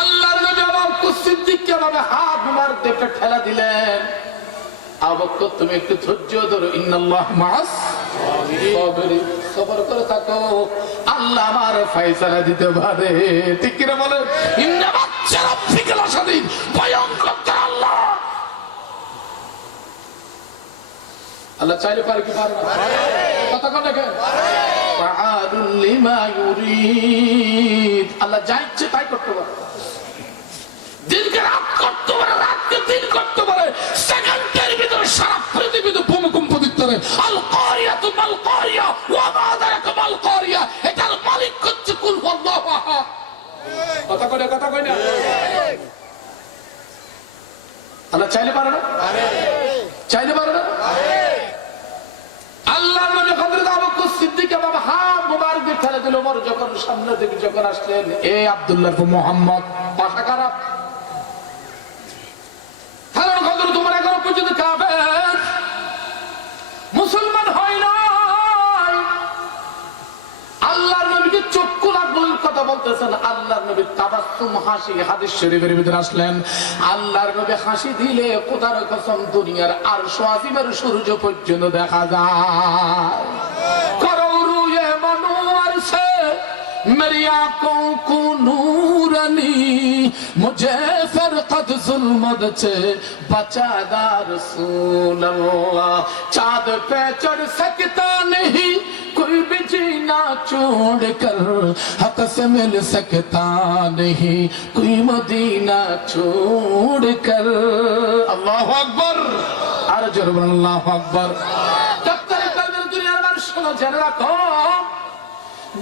আল্লাহর নবী আবু বকর সিদ্দিককে ভাবে হাত মার দেখে ঠেলা দিলেন, আবু বকর তুমি একটু ধৈর্য ধরো, ইন্নাল্লাহ মাআস সাবিরিন, সবর করে থাকো, আল্লাহ আমার ফয়সালা দিতে পারে। ঠিক কি না বলেন? ইন্না বাচ্চা রাব্বিকাল শাদীদ, ভয়ঙ্কর আল্লাহ। আল্লাহ চাইলে পারে কি পারে না? কথা কোন দেখেন, ফাআলুল লিমা ইউরিদ, আল্লাহ যা ইচ্ছে তাই করতে পারে, দিনকে রাত করতে পারে, রাতকে দিন করতে পারে, সেকেন্ডের ভিতরে সারা পৃথিবীতে ভূমিকম্প দিতে পারে। আল কারিয়াতু মাল কারিয়া ওয়া মা আদরাকা মাল কারিয়া, এটার মালিক হচ্ছে কুল আল্লাহু আহাদ। কথা কই না? আল্লাহ চাইলে পারে না? চাইলে পারে না? আল্লাহর নবী হযরত আবু বকর সিদ্দিক বাবা হাত মোবারক দিয়ে ঠেলে দিল। ওমর যখন সামনে থেকে যখন আসলেন, এ আব্দুল্লাহ ইবনে মুহাম্মদ, ভাষা খারাপ, কারণ হযরত ওমর এখনো পর্যন্ত কাফের, মুসলমান হয় নাই। আল্লাহর নবীকে চক্ষু লাগলেন কথা বলতেছেন, আল্লাহর নবী তাবাসসুম হাসি হাদিস শরীফের ভিতরে আসলেন, আল্লাহর নবী হাসি দিলে খোদার কসম দুনিয়ার আরশ আজিমের সূর্য পর্যন্ত দেখা যায়। করো রুয়ে মনোয়ার সে मेरी आंखों को नूरानी, मुझे फरकत जुल्मत से बचादा रसूल अल्लाह। चाँद पे चढ़ सकता नहीं कोई भी जीना छोड़ कर, हक से मिल सकता नहीं कोई मदीना छोड़ कर। अल्लाह अकबर, আর জোরে বলেন আল্লাহু আকবার। ডাক্তার কাদের দুনিয়ার মানুষ শোনো, জেনে রাখো,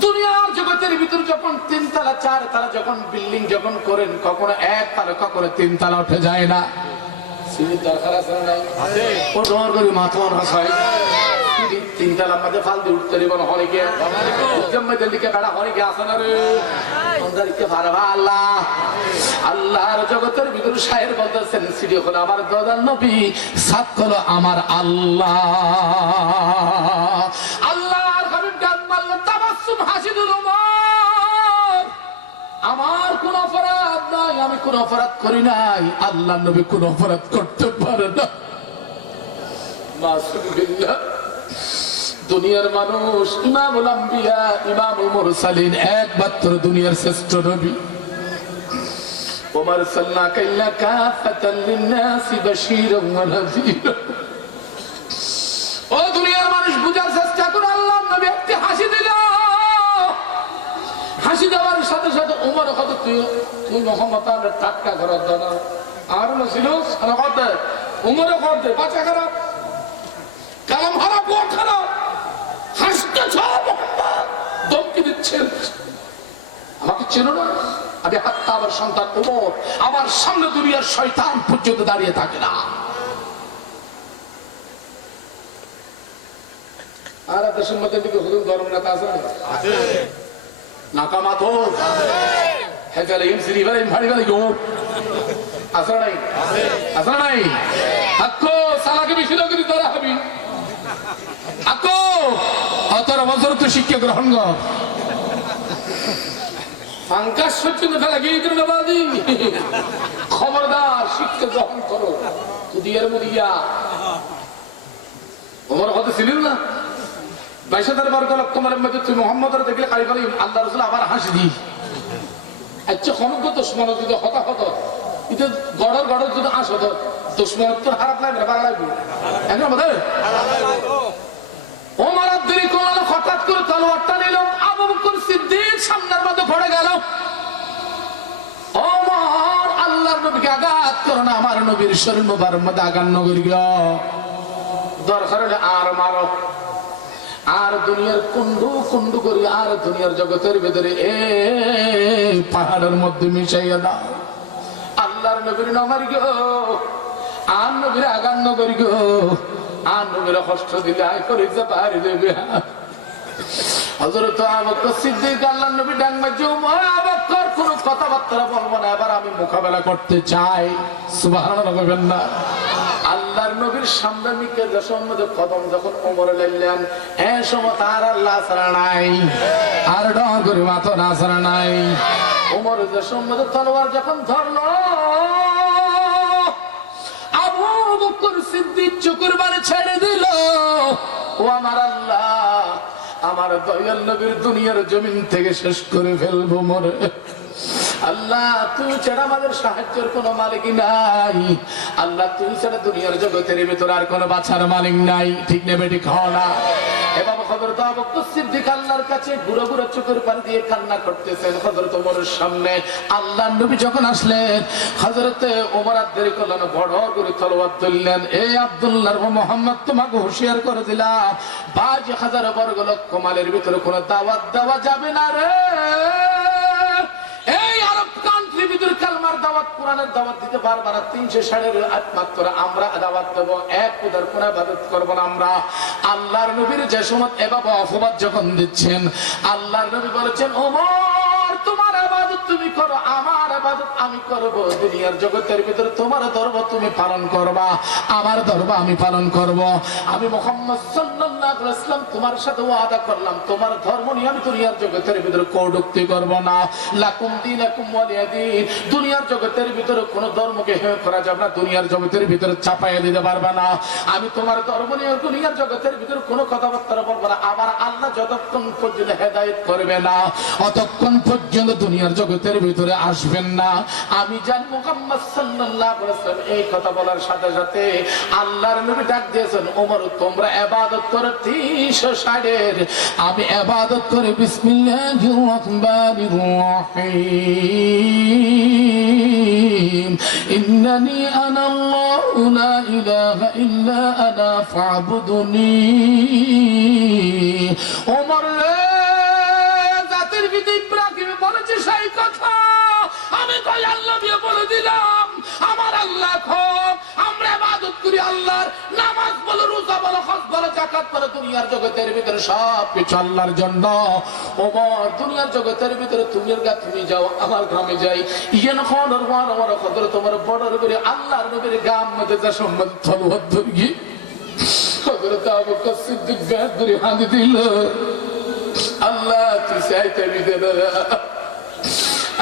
দুনিয়ার জগতের ভিতর যখন 3 তলা 4 তলা যখন বিল্ডিং যখন করেন, কখনো 1 তলা কখনো 3 তলা উঠে যায় না। সিঁড়ির দরকার আছে না? নাই আছে। ও ডর করে মাথা হয়, সিঁড়ি 3 তলা মধ্যে ফাল দিয়ে উঠতে দিব না, হলে কি জম্মে দিকে বেড়া হলে কি আসে না রে, অন্দারিকে পারবা আল্লাহ। আল্লাহর জগতের ভিতর শায়ের বলতেছেন, সিঁড়ি হলো আমার দয়ার নবী, সাত হলো আমার আল্লাহ। আল্লাহর হাবিব ডাক মারল, তাবাসসুম হাসি দিল, আমার কোন অপরাধ নাই, আমি কোন অপরাধ করি নাই, আল্লাহর নবী কোন অপরাধ করতে পারে না। মাসুবিল্লাহ, দুনিয়ার মানুষ, ইমামুল আম্বিয়া, ইমামুল মুরসালিন, একমাত্র দুনিয়ার শ্রেষ্ঠ নবী। ওমা আরসালনাকা ইল্লা কাফাতাল লিন-নাসি বাশীরান ওয়া নাযীরা। ও দুনিয়ার মানুষ, বুঝার চেষ্টা করো, আল্লাহর নবী একটি হাসি দিল, হাসি দেওয়ার সাথে সাথে ওমর কত তুই মোহাম্মদ আল্লাহর টাটকা করার দানা আর ছিল সারা কত ওমরে কত বাঁচা খারাপ কালাম হারা বুয়া খারাপ হাসতেছ ধমকি দিচ্ছেন আমাকে চেনো না আমি হাত্তা আবার সন্তান ওমর আমার সামনে দুনিয়ার শয়তান পর্যন্ত দাঁড়িয়ে থাকে না আর দেশের মধ্যে দিকে হুজুর গরম নেতা আছে নাকা মাথো হেজালে ইমসিরি ভাই ভারী ভারী গো আসরা নাই আকো সালাকে বেশি লোক ধরা হবি আকো অতর বছর তো শিক্ষা গ্রহণ কর ফাঙ্কাস সচ্ছিন্ন ফেলা গিয়ে দিন বাদি খবরদার শিক্ষা গ্রহণ করো তুদিয়ার মুদিয়া ওমর কথা ছিলেন না 22,000 লক্ষ মানের মধ্যে তুই মোহাম্মদের দেখলে কালি কালি আল্লাহ রাসূল আবার হাসি দি আচ্ছা খনক দুশ্মন যদি হতাহত এটা গড়র যদি আসত দুশ্মন তোর খারাপ লাগবে ভালো লাগবে এখন বলে ওমর দেরি করলো হঠাৎ করে তলোয়ারটা নিল আবু বকর সিদ্দিক সামনের মধ্যে পড়ে গেল ওমর আল্লাহর নবীকে আঘাত করো না আমার নবীর শরীর মুবারক মধ্যে আঘাত নগর গিয়া দরকার হলে আর মারো আর দুনিয়ার কুন্ডু করি আর দুনিয়ার জগতের ভেতরে পাহাড়ের মধ্যে মিশাইয়া দাও আল্লাহর নবীর নামার গো আর নবীর আগান নগর গো আর নবীর কষ্ট দিলে আয় করে পাহাড়ি দেবে হযরত আবু বকর সিদ্দিক আল্লাহর নবী ডাক মারছে ওমর আবু বকর কোনো কথাবার্তা বলবো না এবার আমি মোকাবেলা করতে চাই সুবহানাল্লাহ বলবেন না আল্লাহর নবীর সামনে মিকে সম্মত কদম যখন ওমরে লাইলেন এই সময় তার আল্লাহ ছাড়া নাই আর ডর করে মাথা না ছাড়া নাই ওমর যে সম্মত তলোয়ার যখন ধরলো আবু বকর সিদ্দিক চোখের বাড়ি ছেড়ে দিল ও আমার আল্লাহ আমার দয়াল নবীর দুনিয়ার জমিন থেকে শেষ করে ফেলবো মরে আল্লাহ তুই ছাড়া আমাদের সাহায্যের কোনো মালিক নাই আল্লাহ তুই ছাড়া দুনিয়ার জগতের ভিতর আর কোনো বাছার মালিক নাই ঠিক নেবে ঠিক হও না এবার হযরত আবু বকর সিদ্দিক আল্লাহর কাছে গুঁড়ো গুঁড়ো চোখের পানি দিয়ে কান্না করতেছেন হযরত ওমরের সামনে আল্লাহর নবী যখন আসলেন হযরত ওমর আর দেরি করলেন বড় করে তলোয়ার ধরলেন এই আব্দুল্লাহর মুহাম্মদ তোমাকে হুঁশিয়ার করে দিলাম 22,000 বর্গ লক্ষ মাইলের ভিতরে কোনো দাওয়াত দেওয়া যাবে না রে এই আরব কান্ট্রি ভিতর কালমার দাওয়াত কোরআনের দাওয়াত দিতে পারবা না 360 মাত্র আমরা দাওয়াত দেব এক উদার কোন ইবাদত করব না আমরা আল্লাহর নবীর যে সময় এভাবে অপবাদ যখন দিচ্ছেন আল্লাহর নবী বলেছেন ওমর তোমার ইবাদত তুমি করো আমার ইবাদত আমি করব দুনিয়ার জগতের ভিতরে তোমার ধর্ম তুমি পালন করবা আমার ধর্ম আমি পালন করব আমি মুহাম্মদ সাল্লাল্লাহু আলাইহি ওয়াসাল্লাম তোমার সাথে ওয়াদা করলাম তোমার ধর্ম নিয়ে আমি দুনিয়ার জগতের ভিতরে কটূক্তি করব না লাকুম দীনাকুম ওয়ালিয়া দীন দুনিয়ার জগতের ভিতরে কোন ধর্মকে হেয় করা যাবে না দুনিয়ার জগতের ভিতরে চাপাইয়া দিতে পারবে না আমি তোমার ধর্ম নিয়ে দুনিয়ার জগতের ভিতরে কোনো কথাবার্তা বলবো না আমার আল্লাহ যতক্ষণ পর্যন্ত হেদায়েত করবে না অতক্ষণ পর্যন্ত দুনিয়ার জগতের ভিতরে আসবেন না আমি জানি মুহাম্মদ সাল্লাল্লাহু আলাইহি ওয়াসাল্লাম এই কথা বলার সাথে সাথে আল্লাহর নবী ডাক দিয়েছেন ওমর তোমরা ইবাদত করো 360 আমি ইবাদত করি বিসমিল্লাহির রাহমানির রহিম ইন্নানি আনা আল্লাহু লা ইলাহা ইল্লা আনা ফা'বুদুনি ওমর জাতির পিতা ইব্রাহিম বলেছে সেই কথা আমি কই আল্লাহ দিয়ে বলে দিলাম আমার আল্লাহ খুব আমরা ইবাদত করি আল্লাহর নামাজ বলো রোজা বলো হজ বলো যাকাত বলো দুনিয়ার জগতের ভিতরে সব কিছু আল্লাহর জন্য ওমর দুনিয়ার জগতের ভিতরে তুমি যাও আমার গ্রামে যাই ইয়েন খনর ওয়ান আমার খদর তোমার বর্ডার করে আল্লাহর নবীর গ্রাম মধ্যে যা সম্মত তলোয়ার ধরি হযরত আবু বকর সিদ্দিক গায়ে ধরে হাত দিল আল্লাহ তুই চাইতে দিতে না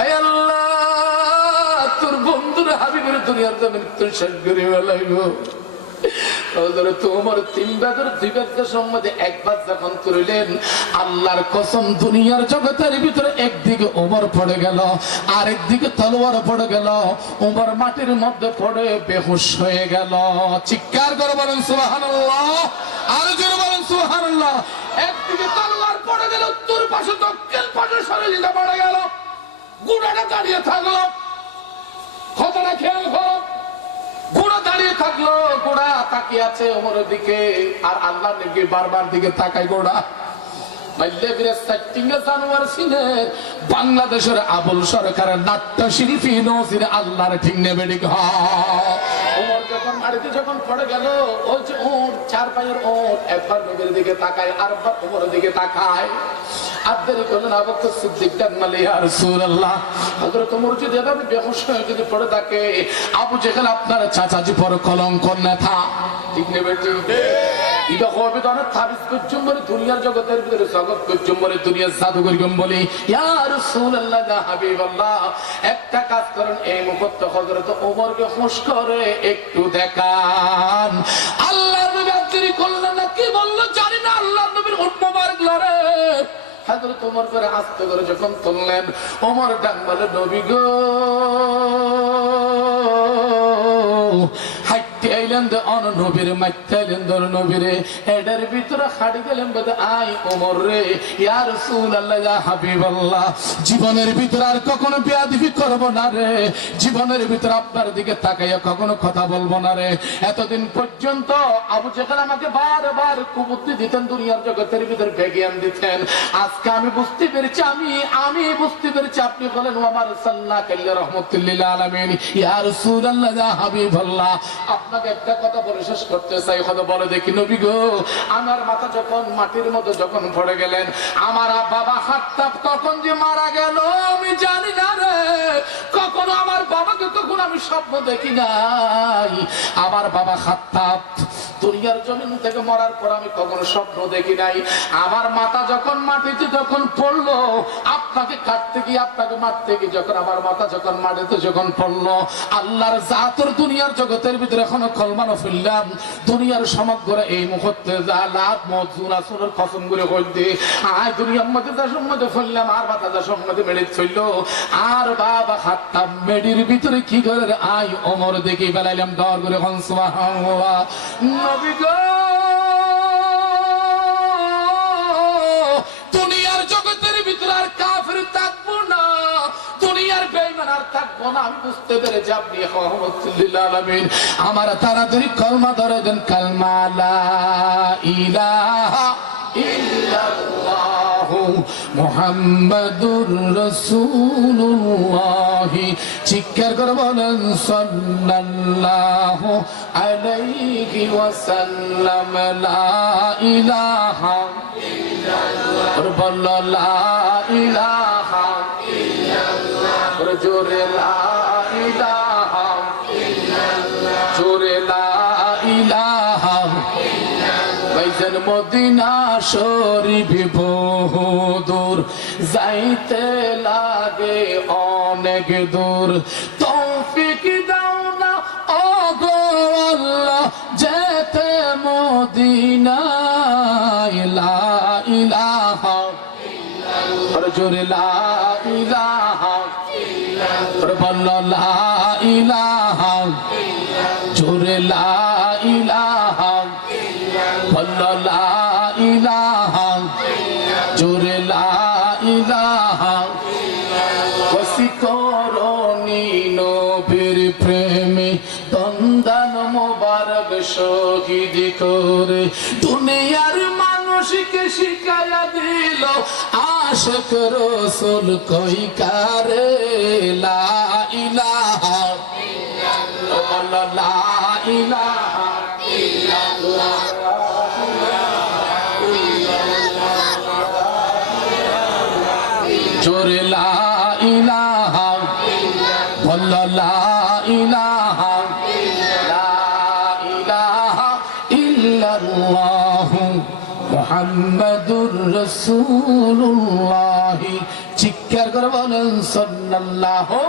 আয় আল্লাহ তোর বন্ধুর হাবিবের দুনিয়ার জমিন তুই শেষ করে ফেলাইবো তোমার 3 বেদর 2 বেদের সম্বন্ধে একবার যখন তুললেন আল্লাহর কসম দুনিয়ার জগতের ভিতরে একদিকে ওমর পড়ে গেল আর একদিকে তলোয়ার পড়ে গেল ওমর মাটির মধ্যে পড়ে বেহুশ হয়ে গেল চিৎকার করে বলেন সুবহানাল্লাহ আর জোরে বলেন সুবহানাল্লাহ একদিকে তলোয়ার পড়ে গেল উত্তর পাশে দক্ষিণ পাশে শরীরটা পড়ে গেল ঘোড়াটা দাঁড়িয়ে থাকলো কথাটা খেয়াল করো ঘোড়া দাঁড়িয়ে থাকলো, ঘোড়া তাকিয়ে আছে ওমরের দিকে, আর আল্লাহ নবী বারবার দিকে তাকায় ঘোড়া। বাংলাদেশের আবুল সরকারের নাট্য শিল্পী নজির আল্লাহর ঠিক নেবে ওমর যখন মাটিতে যখন পড়ে গেল, ওই যে ওর চার পায়ের ওর একবার নবীর দিকে তাকায়, আরেকবার ওমরের দিকে তাকায়। আর দেরি করলেন আবু বকর সিদ্দিক জানমালি, ইয়া রাসূলুল্লাহ, হযরত ওমর যদি এভাবে বেহুশ হয়ে যদি পড়ে থাকে, আবু জেহেল আপনার চাচাজি পর কলঙ্ক নেতা, ঠিক নেবে ঠিক। এটা হবে তো অনেক তাবিজ করছুম বলে দুনিয়ার জগতের ভিতরে জগৎ করছুম বলে দুনিয়ার জাদুঘর বলি, ইয়া রাসূলুল্লাহ ইয়া হাবিবাল্লাহ, একটা কাজ করেন, এই মুহূর্তে হযরত ওমরকে হুঁশ করে একটু দেখান। আল্লাহর নবী দেরি করলেন না, কি বললো জানি না, আল্লাহর নবীর উট মোবারক লড়ে হযরত ওমর করে আস্তে করে যখন তুললেন, ওমর ডাক বলে, নবী গো, হাইতে আইলেন দে অন নবীর, মাইতে আইলেন দর নবীরে, এটার ভিতরে হাড়ি গেলেন বলে, আই ওমর রে, ইয়া রাসূলুল্লাহ ইয়া হাবিবাল্লাহ, জীবনের ভিতরে আর কখনো বেয়াদবি করব না রে, জীবনের ভিতরে আপনার দিকে তাকাইয়া কখনো কথা বলবো না রে। এতদিন পর্যন্ত আবু জেহেল আমাকে বারবার কুবুদ্ধি দিতেন, দুনিয়ার জগতের ভিতরে বেজ্ঞান দিতেন। আজকে আমি বুঝতে পেরেছি, আমি বুঝতে পেরেছি আপনি বলেন ওমর সাল্লাল্লাহু আলাইহি রাহমাতুল্লিল আলামিন, ইয়া রাসূলুল্লাহ ইয়া হাবিবাল্লাহ। আপনাকে একটা কথা বলে শেষ করতে চাই, কথা বলে দেখি, নবী গো, আমার মাথা যখন মাটির মধ্যে যখন পড়ে গেলেন, আমার বাবা খাত্তাব কখন যে মারা গেল আমি জানি না রে, কখনো আমার বাবাকে তখন আমি স্বপ্ন দেখি নাই। আমার বাবা খাত্তাব দুনিয়ার জমিন থেকে মরার পর আমি কখনো স্বপ্ন দেখি নাই। আমার মাথা যখন মাটিতে যখন পড়লো, আপনাকে কাটতে গিয়ে আপনাকে মারতে গিয়ে যখন আমার মাথা যখন মাটিতে যখন পড়লো, আল্লাহর জাতর দুনিয়ার জগতের ভিতরে এখনো কলমানো ফেললাম, দুনিয়ার সমগ্র এই মুহূর্তে যা লাভ মজুর আসলের কসম করে হইতে আয় দুনিয়ার মধ্যে যা সম্মতি ফেললাম, আর বাতা যা সম্মতি মেরে ফেলল, আর বাবা খাত্তাব মেডির ভিতরে কি করে আয় ওমর দেখে বেলাইলাম ডর করে সুবহানাল্লাহ। নবী গো, দুনিয়ার জগতের ভিতরে আর কাফের থাকবো না, দুনিয়ার বেঈমান আর থাকবো না, আমি বুঝতে পেরেছি আপনি রহমাতুল্লিল আলামিন। আমার তাড়াতাড়ি কলমা ধরে দেন, কালমা লা ইলাহা ইল্লাল্লাহু মুহাম্মাদুর রাসূলুল্লাহ, চিৎকার করে বলেন সাল্লাল্লাহু আলাইহি ওয়াসাল্লাম, লা ইলাহা ইল্লাল্লাহ, বল লা ইলাহা ইল্লাল্লাহ, জোরে লা ইলাহা ইল্লাল্লাহ, জোরে লা ইলাহা ইল্লাল্লাহ। বাইজান মদিনা শরীফ বহু দূর, যাইতে লাগে অনেক দূর, তৌফিক দাও না ও গো আল্লাহ, যেতে মদিনায়, লা ইলাহা ইল্লাল্লাহ, জোরে লা ইলাহা ইল্লাল্লাহ, বল লা ইলাহা ইল্লাল্লাহ, জোরে লা ইলাহা ইল্লাল্লাহ, বল লা ইলাহা ইল্লাল্লাহ, জোরে লা ইলাহা ইল্লাল্লাহ। বসিকরণী নবীর প্রেমে দন্দান মোবারক শহীদ করে, দুনিয়ার মানুষকে শিখায়া দিল আশিক রাসূল কই কারে, লা ইলাহা ইল্লাল্লাহ, বল লা ইলাহা ইল্লাল্লাহ, জোরে লা ইলাহা ইল্লাল্লাহ, বল লা ইলাহা ইল্লাল্লাহ মুহাম্মাদুর রাসূলুল্লাহ, চিৎকার করে বলেন সাল্লাল্লাহু।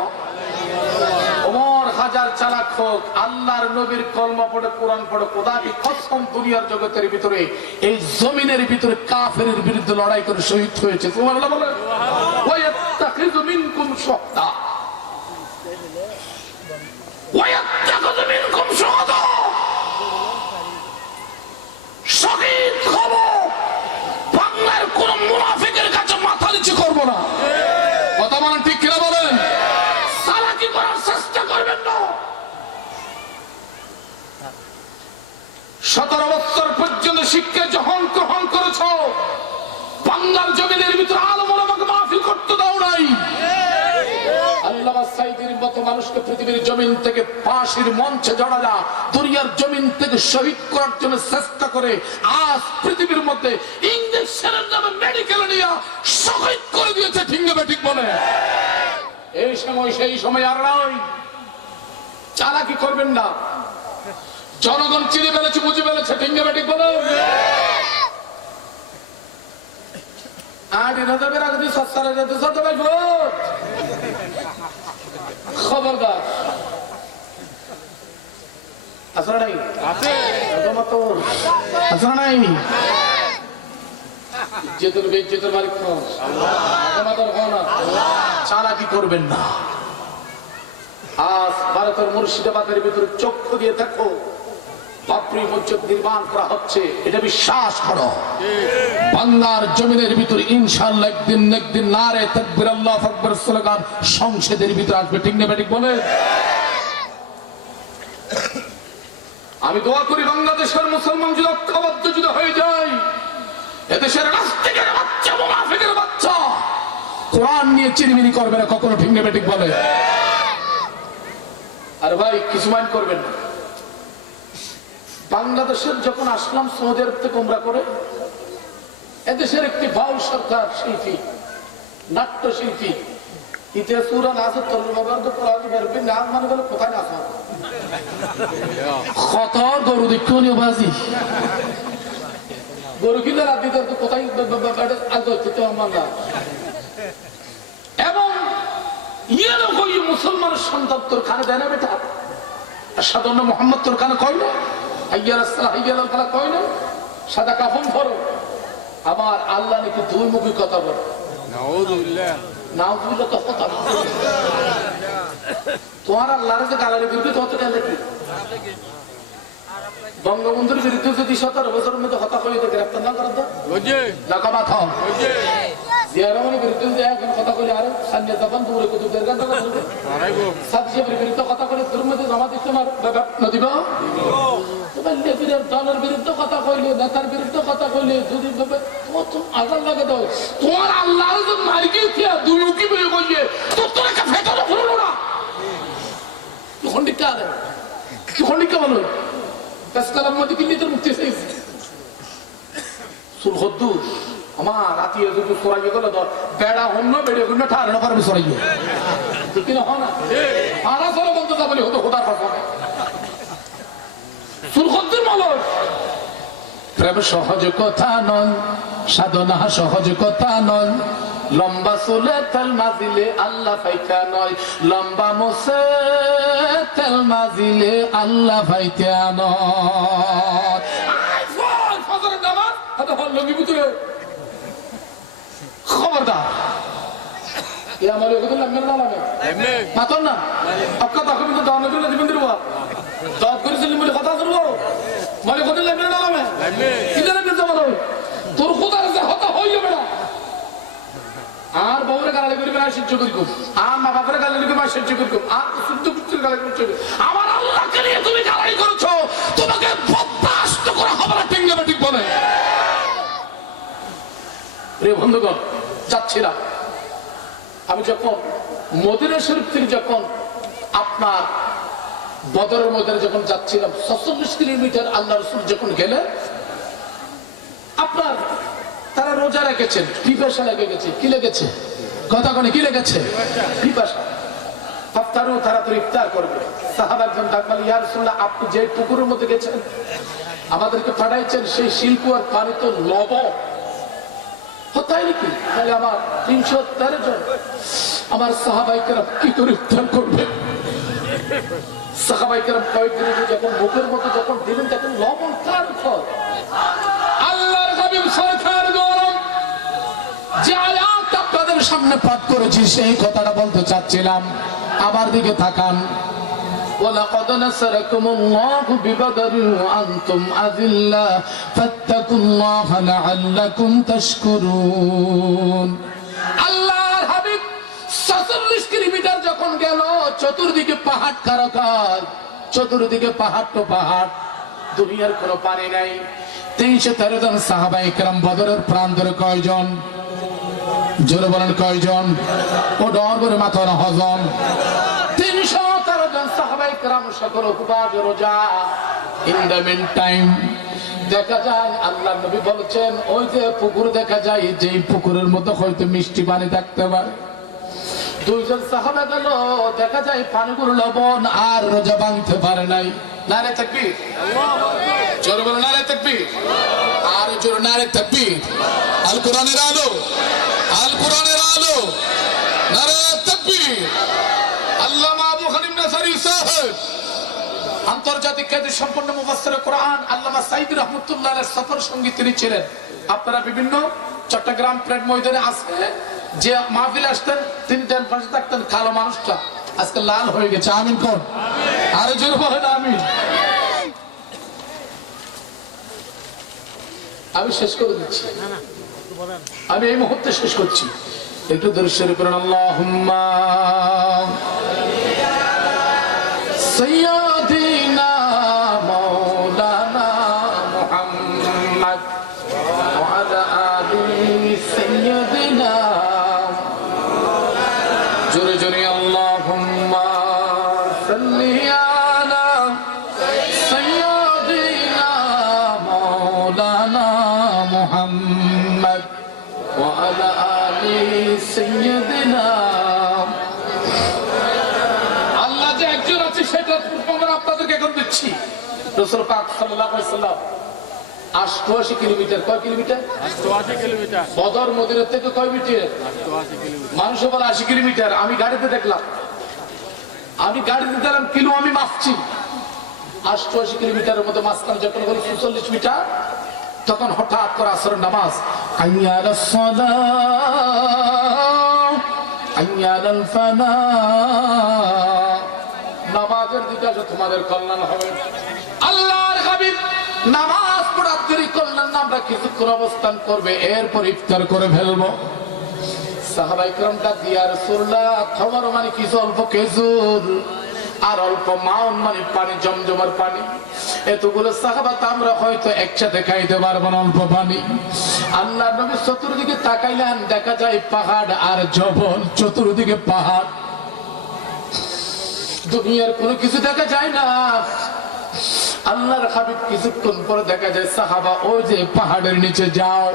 ওমর হাজার চালাক হোক, আল্লাহর নবীর কলমা পড়ে কোরআন পড়ে, খোদা কি কসম দুনিয়ার জগতের ভিতরে এই জমিনের ভিতরে কাফেরের বিরুদ্ধে লড়াই করে শহীদ হয়েছে। সুবহানাল্লাহ বলেন। ওয়ায়াত্তাখিযু মিনকুম শুহাদা, ওয়ায়াত্তাখিযু মিনকুম শুহাদা, শহীদ হব, বাংলার কোন মুনাফিকের কাছে মাথা নিচু করব না। কথা বলেন ঠিক কিনা বলেন? চালাকি করার চেষ্টা করবেন না। 17 বছর পর্যন্ত শিক্ষা যখন গ্রহণ করেছ, বাংলার জমিনের ভিতরে আলেম ওলামাকে মাহফিল করতে দাও নাই। আল্লামা সাঈদীর মতো মানুষকে পৃথিবীর জমিন থেকে ফাঁসির মঞ্চে জড়ালা, দুনিয়ার জমিন থেকে শহীদ করার জন্য চেষ্টা করে আজ পৃথিবীর মধ্যে ইঞ্জেকশনের নামে মেডিকেল নিয়ে শহীদ করে দিয়েছে। ঠিক না ঠিক বলে? এই সময় সেই সময় আর নয়। চালাকি করবেন না। জনগণ চিনে ফেলেছে, বুঝে ফেলেছে। ঠিক না ঠিক বলে? খবরদার। আসলে নাই আসলে নাই ইজ্জতের মালিক চালাকি করবেন না। আজ ভারতের মুর্শিদাবাদের ভিতরে চক্ষু দিয়ে দেখো, বাবরি মসজিদ নির্মাণ করা হচ্ছে। এটা বিশ্বাস করো, বাংলার জমিনের ভিতরে ইনশাআল্লাহ একদিন নারে তাকবীর আল্লাহু আকবার স্লোগান সংসদের ভিতরে আসবে। ঠিক না ঠিক বলে? আমি দোয়া করি বাংলাদেশের মুসলমান যদি ঐক্যবদ্ধ যদি হয়ে যায়, এদেশের নাস্তিকের বাচ্চা, মুনাফিকের বাচ্চা কোরআন নিয়ে চিরমিরি করবে না কখনো। ঠিক না ঠিক বলে? আর ভাই কিছু মাইন্ড করবেন না। বাংলাদেশের যখন আসলাম সৌদি আরব থেকে উমরা করে, এদেশের একটি বাউল সরকার শিল্পী, নাট্য শিল্পী, ইতিহাসুরা নাচের তরুণ নাম মানে বলে কোথায় নাচ কত গরু দেখুন বাজি গরু কিনে রাতে কোথায় আমার না। এবং মুসলমানের সন্তান তোর খানে দেয় না বেটা, সাধারণ মোহাম্মদ তোর কানে কয় না, কয় না সাদা কাফন ধরো। আমার আল্লাহ নাকি দুই মুখী কথা বলে। তোমার আল্লাহর যে গালারি বিরুদ্ধে তত কি বঙ্গবন্ধুর বিরুদ্ধে যদি 17 বছরের মধ্যে হত্যা করে গ্রেপ্তার না করা বিরুদ্ধে এখন কথা বলে আরে সামনে তখন দূরে কুতুবের গান বিরুদ্ধে কথা বলে তোর মধ্যে জমা দিচ্ছে নদীব দলের বিরুদ্ধে কথা কইলে, নেতার বিরুদ্ধে কথা কইলে যদি আল্লাহ লাগে দাও, তোমার আল্লাহ মার্কে দুই মুখী বলে কইলে তোর একটা ফেটানো ফুরলো না। খন্ডিকা খন্ডিকা বলো কালাম মধ্যে কিনলে তোর মুক্তি সুলহদ্দুর আমার আত্মীয় যদি সরাইয়ে গেল ধর বেড়া হন্য বেড়ে হন্য ঠাড়ানো পারবে সরাইয়ে ঠিক না হয় না। আরা সরে বলতে যাবনি হতো হোদার কথা সুলহদ্দুর মালক। প্রেম সহজ কথা নয়, সাধনা সহজ কথা নয়, লম্বা চুলে তেল মাজিলে আল্লাহ ফাইকা নয়, লম্বা মোসে তেল মাজিলে আল্লাহ ফাইকা নয়। খবরদার আমার মাতন না আপনার তাকে কিন্তু দাওয়ানো দিলে জীবন দিব দাওয়াত করেছিলি বলে কথা করবো মানে কত লাগবে না নামে কি জানেন বলো তোর খোদার যে হতা হই যাবে না। আর বউরে গালি করবে না সহ্য করব, আর মা বাপরে গালি করবে না সহ্য করব, আর শুদ্ধ পুত্রের গালি করছে। আমার আল্লাহকে নিয়ে তুমি গালি করেছো, তোমাকে বরদাস্ত করা হবে না। ঠিক না ঠিক বলে? প্রিয় বন্ধুগণ, যাচ্ছিলাম আমি যখন মদিনা শরীফ থেকে যখন আপনার বদরের ময়দানে যখন যাচ্ছিলাম 46 কিলোমিটার আল্লাহ রাসূল যখন গেলেন, আপনার তারা রোজা রেখেছেন, পিপাসা লেগে গেছে। কি লেগেছে কথা কোনে? কি লেগেছে? পিপাসা। ইফতারও তারা তো ইফতার করবে। সাহাবা একজন ডাকমাল, ইয়া রাসূলুল্লাহ আপনি যে পুকুরের মধ্যে গেছেন আমাদেরকে পাঠাইছেন, সেই শিল্প আর পানি তো লবণ। তাই নাকি? তাহলে আমার 313 জন আমার সাহাবায়ে কেরাম কি করে ইফতার করবে? সাহাবায়ে কেরাম কয়েকদিন যখন মুখের মধ্যে যখন দিলেন তখন লবণ কার ফল? আল্লাহর হাবিব সরকার গরম যে আয়াত আপনাদের সামনে পাঠ করেছি সেই কথাটা বলতে চাচ্ছিলাম। আমার দিকে তাকান। ولقد نصركم الله ببدر وأنتم أذلة فاتقوا الله لعلكم تشكرون। আল্লাহর হাবিব 46 কিলোমিটার যখন গেল, চতুর্দিকে পাহাড় কারাকার, চতুর্দিকে পাহাড় তো পাহাড়, দুনিয়ার কোনো পানি নাই। 313 জন সাহাবায়ে কেরাম বদরের প্রান্তরে কয়জন? জোরে বলেন কয়জন? ও ডর করে মাথা হজম। 313 জন সাহাবায়ে কেরাম সকল উপবাস রোজা। ইন দ্য মিন টাইম দেখা যায় আল্লাহ নবী বলেছেন ওই যে পুকুর দেখা যায়, যে পুকুরের মধ্যে হয়তো মিষ্টি পানি থাকতে পারে। 2 জন সাহাবা গেল, দেখা যায় পানিগুলো লবণ, আর রোজা ভাঙতে পারে নাই। নারে তাকবীর, জোরে বলো নারে তাকবীর, আর জোরে নারে তাকবীর। আল কোরআনের আলো, আল কোরআনের আলো, নারে তাকবীর। আল্লামা আবু হানিফ নাসারী সাহেব আন্তর্জাতিক খ্যাতি সম্পন্ন মুফাসসির কোরআন আল্লামা সাইদ রাহমাতুল্লাহ আলাইহির সফর সঙ্গী তিনি ছিলেন। আপনারা বিভিন্ন চট্টগ্রাম প্রেড ময়দানে আসে যে মাহফিল আসতেন, তিনি ডান পাশে থাকতেন কালো মানুষটা, আজকে লাল হয়ে গেছে। আমিন কোন? আরে জোরে বলেন আমিন। আমি শেষ করে দিচ্ছি, আমি এই মুহূর্তে শেষ করছি। একটু দরুদ শরীফ পড়ুন। আল্লাহুম্মা সাইয়্যিদিনা মাওলানা মুহাম্মদ ওয়া আলা আলি সাইয়্যিদিনা, জোরে জোরে আল্লাহুম্মা সাল্লি আলা সাইয়্যিদিনা মাওলানা মুহাম্মদ ওয়া আলা আলি সাইয়্যিদিনা। আল্লাহ যে একজন আছে সেটা আমরা আপনাদেরকে এখন দিচ্ছি। রাসূল পাক সাল্লাল্লাহু আলাইহি ওয়াসাল্লাম 88 কিলোমিটার, কয় কিলোমিটার? 88 কিলোমিটার। বদর মদিনা থেকে কয় মিটার? 88 কিলোমিটার। মানুষ বলে 80 কিলোমিটার, আমি গাড়িতে দেখলাম, আমি গাড়িতে দেখলাম কিলো, আমি মাপছি 88 কিলোমিটারের মধ্যে মাঝখানে যখন বলি 46 মিটার, তখন হঠাৎ করে আসরের নামাজ, হাইয়া আলাস সালাহ হাইয়া আলাল ফালাহ, নামাজের দিকে আসো তোমাদের কল্যাণ হবে। আল্লাহর হাবিব নামাজ পড়ার দেরি করলেন না, আমরা কিছুক্ষণ অবস্থান করবে, এরপর ইফতার করে ফেলবো। সাহাবায়ে কেরাম ডাক দিয়া রাসূলুল্লাহ, খাবার মানে কিছু অল্প খেজুর আর অল্প মাউন মানে পানি, জমজমার পানি। এতগুলো সাহাবা তো আমরা হয়তো একসাথে খাইতে পারবো না, অল্প পানি। আল্লাহ নবী চতুর্দিকে তাকাইলেন, দেখা যায় পাহাড় আর জবল, চতুর্দিকে পাহাড়, দুনিয়ার কোনো কিছু দেখা যায় না। আল্লাহর হাবিব কিছুক্ষণ পরে দেখা যায় সাহাবা ওই যে পাহাড়ের নিচে যাও,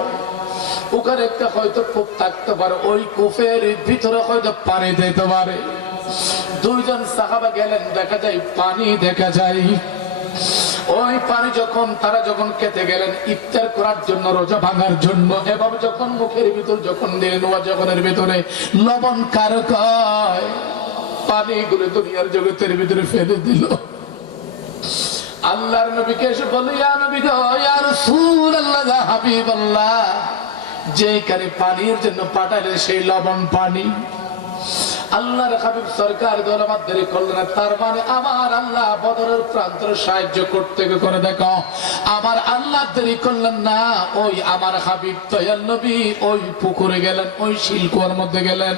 ওখানে একটা হয়তো কূপ থাকতে পারে, ওই কূপের ভিতরে হয়তো পানি দিতে পারে। 2 জন সাহাবা গেলেন, দেখা যায় পানি, দেখা যায় ওই পানি যখন তারা যখন খেতে গেলেন ইফতার করার জন্য, রোজা ভাঙার জন্য, এভাবে যখন মুখের ভিতর যখন দিলেন, যখনের ভিতরে লবণ কার কয়, পানিগুলো দুনিয়ার জগতের ভিতরে ফেলে দিল। আল্লাহর নবীকে এসে বলে, ইয়া নবী গো, ইয়া রাসূলুল্লাহ, ইয়া হাবিবাল্লাহ, যেখানে পানির জন্য পাঠালেন সেই লবণ পানি। আল্লাহর হাবিব সরকার দৌলামাত দেরি করলেন না, তার মানে আমার আল্লাহ বদরের প্রান্তরে সাহায্য করতে করে দেখো, আমার আল্লাহ দেরি করলেন না। ওই আমার হাবিব দয়াল নবী ওই পুকুরে গেলেন, ওই শিলকুয়ার মধ্যে গেলেন,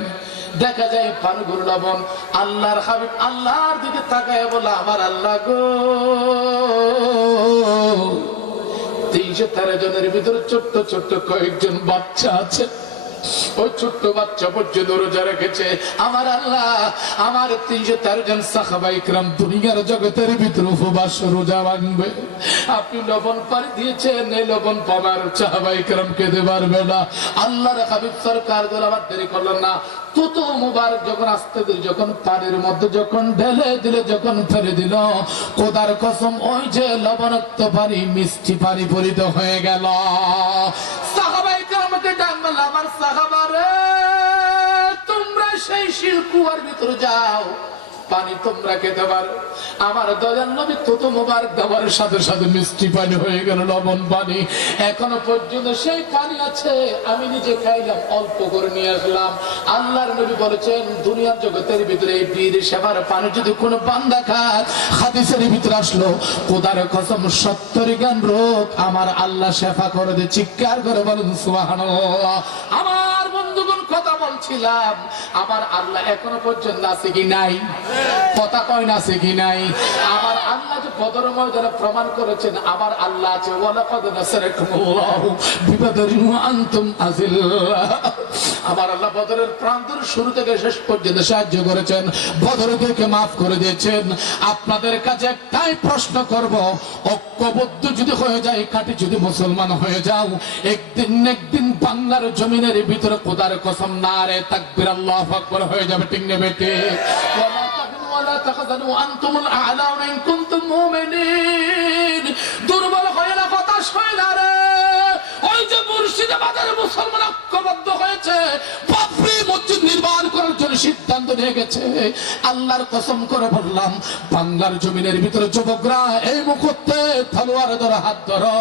দেখা যায় পানিগুলো লবণ। আল্লাহর হাবিব আল্লাহর দিকে তাকায় বলে, আমার আল্লাহ গো, 313 জনের ভিতরে ছোট্ট ছোট্ট কয়েকজন বাচ্চা আছে, ওই ছোট্ট বাচ্চা পর্যন্ত রোজা রেখেছে। আমার আল্লাহ আমার 313 জন সাহাবায়ে কেরাম দুনিয়ার জগতের ভিতরে উপবাস রোজা ভাঙবে। আপনি লবণ পানি দিয়েছেন, এই লবণ পাবার সাহাবায়ে কেরাম খেতে পারবে না। আল্লাহর হাবিব সরকার দৌলামাত দেরি করলেন না, তুতু মুবারক যখন আস্তে ধীরে যখন পানির মধ্যে যখন ঢেলে দিলে, যখন ফেলে দিল, খোদার কসম ওই যে লবণাক্ত পানি মিষ্টি পানি পরিণত হয়ে গেল। সাহাবায়ে কেরামকে ডাক দিল, আমার সাহাবারে, তোমরা সেই শিলকুয়ার ভিতরে যাও, পানি তোমরা খেতে পারো। আমার দয়াল নবী তুতু মুবারক দেওয়ার সাথে সাথে মিষ্টি পানি হয়ে গেল, লবণ পানি। এখনো পর্যন্ত সেই পানি আছে, আমি নিজে খাইলাম, অল্প করে নিয়ে আসলাম। আল্লাহর নবী বলেছেন, দুনিয়ার জগতের ভিতরে এই বীর সেবার পানি যদি কোনো বান্দা খায়, হাদিসের ভিতরে আসলো, খোদার কসম 70 গান রোগ আমার আল্লাহ শেফা করে দে। চিৎকার করে বলেন সুবহানাল্লাহ। আমার বন্ধুগণ, কথা বলছিলাম আমার আল্লাহ এখনো পর্যন্ত আছে কি নাই? কথা কয় না আছে কি নাই? আমার আল্লাহ যে বদর ময়দানে প্রমাণ করেছেন আমার আল্লাহ আছে। ওয়ালাকাদ নাসারাকুমুল্লাহু বিবাদরিন ওয়া আনতুম আযিল্লা। আমার আল্লাহ বদরের প্রান্তর শুরু থেকে শেষ পর্যন্ত সাহায্য করেছেন, বদরদেরকে মাফ করে দিয়েছেন। আপনাদের কাছে একটাই প্রশ্ন করব, ঐক্যবদ্ধ যদি হয়ে যায়, কাটি যদি মুসলমান হয়ে যাও, একদিন বাংলার জমিনের ভিতরে খোদার কসম নারে তাকবীর আল্লাহু আকবার হয়ে যাবে। ঠিক না বেটে? ওয়ালা তাকুনু ওয়ালা তাহজানু আনতুমুল আ'লাউনা ইন কুনতুম মুমিনিন। দুর্বল হয় না, হতাশ হয় না রে। ওই যে মুর্শিদাবাদের মুসলমান ঐক্যবদ্ধ হয়েছে, বাবরি মসজিদ নির্মাণ করার জন্য সিদ্ধান্ত নিয়ে গেছে। আল্লাহর কসম করে বললাম, বাংলার জমিনের ভিতরে যুবকরা এই মুহূর্তে তলোয়ার ধরো, হাত ধরো।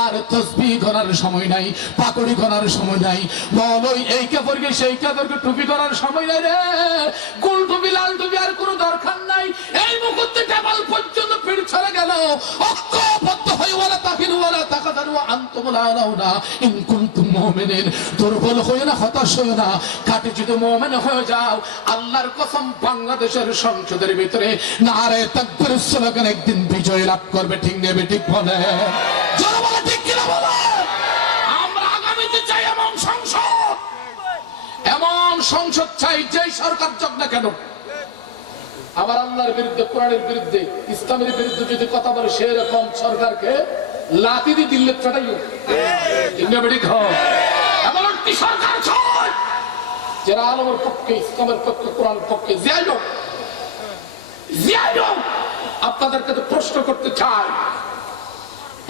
আর তসবিহ করার সময় নাই, পাকড়ি করার সময় নাই, বলই এই কাপড়কে সেই কাপড়কে টুপি করার সময় নাই রে। গোল টুপি লাল টুপি আর কোনো দরকার নাই। এই মুহূর্তে টেবল পর্যন্ত পিঠ ছড়ে গেল। ঐক্যবদ্ধ হয়ে ওয়ালা তাহিনু ওয়ালা তাহজানু ওয়া আনতুমুল আ'লাউনা ইন কুনতুম মুমিনিন। দুর্বল হয়ে না, হতাশ হয়ে না, কাটে যদি মুমিন হয়ে যাও, আল্লাহর কসম বাংলাদেশের সংসদের ভিতরে নারে তাকবীর স্লোগান একদিন বিজয় লাভ করবে। ঠিক নেবে? ঠিক বলে জোরে বলে, ঠিক কিনা বলে? আমরা আগামীতে চাই এমন সংসদ চাই, যেই সরকার যোগ না কেন আবার আল্লাহর বিরুদ্ধে, কোরআনের বিরুদ্ধে, ইসলামের বিরুদ্ধে যদি কথা বলে, সেরকম সরকারকে লাথি দিয়ে দিল্লি চটাইও। ঠিক না বেটি? এমন একটি সরকার চাই যারা আলমের পক্ষে, ইসলামের পক্ষে, কোরআনের পক্ষে। আপনাদের কাছে প্রশ্ন করতে চাই,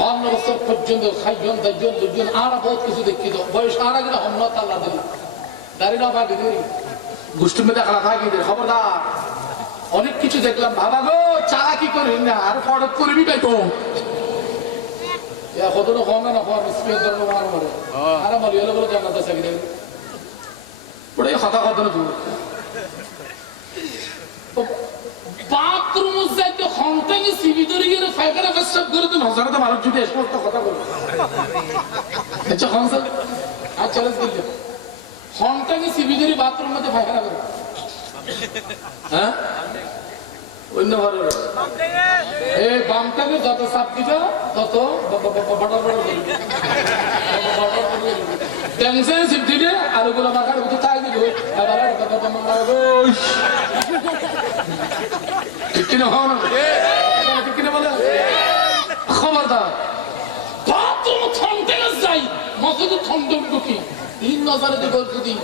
52 বছর পর্যন্ত খাইজন দাইজন দুজন আরা বহুত কিছু দেখি, বয়স আর আগে হম্মত আল্লাহ দিল দাঁড়িয়ে না ভাগে দিই গোষ্ঠী মেয়ে দেখা থাকি খবরদার। অনেক কিছু দেখলাম, বাবা গো চালাকি করি না, আর ফরত করবি তাই তো কতটা কমে না হওয়ার স্পেস ধর্ম মার মরে আর মরি হলে বলে জান্নাতে চাকরি দেবে ওটা কথা কথা না। বাথরুম যাইতে হন্তানি সিবি ধরে গিয়ে ফাইখানা পেশাব করে তো নজরে তো মানুষ যদি এসব কথা বলবে। আচ্ছা হনসা আর চ্যালেঞ্জ দিলে হন্তানি সিবি ধরে বাথরুম মধ্যে ফাইখানা করে, হ্যাঁ অন্য ঘরে এই বামটাকে যত সাপ দিবে তত টেনশন সিপ দিলে আলুগুলো মাখার ভিতরে তাই দিল। ঠিক কিনা হও না? ঠিক কিনা বলে? খবরদার বাথরুম থমতে যাই মসজিদে থমদম ঢুকি তিন নজরে যদি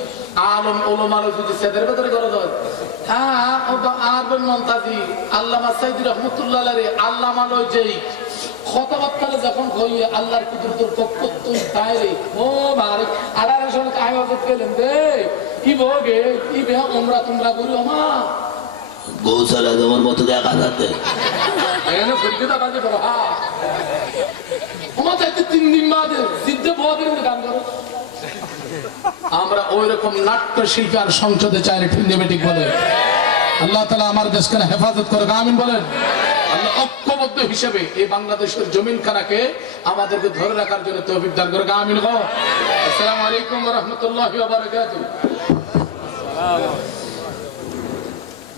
আলম ওলমার যদি সেদের ভেতরে করে দেয়। হ্যাঁ আরবেন মন্তাজি আল্লামা সাইদি রহমতুল্লাহ আলাইহি আল্লামা লয় যেই কথাবার্তা যখন কইয়ে আল্লাহর কুদরতের পক্ষ তুই তাই রে ও মারে আড়ার সঙ্গে কাই হজরত গেলেন রে কি বগে কি বে আমরা তোমরা করি মা গোসালা তোমার মতো দেখা যাচ্ছে এনে ফুলকিটা বাজে বাবা। হ্যাঁ ওমা তাইতে 3 দিন বাদে সিদ্ধে বদিন গান করো। আমরা ওই রকম নাট্য শিল্পী আর সংসদে চাই না। ঠিক নেবে? ঠিক বলে? আল্লাহ তাআলা আমার দেশকে হেফাজত করে, আমিন বলেন। আল্লাহ ঐক্যবদ্ধ হিসেবে এই বাংলাদেশের জমিন খানাকে আমাদেরকে ধরে রাখার জন্য তৌফিক দান করে, আমিন। আসসালামু আলাইকুম ওয়া রাহমাতুল্লাহি ওয়া বারাকাতুহু।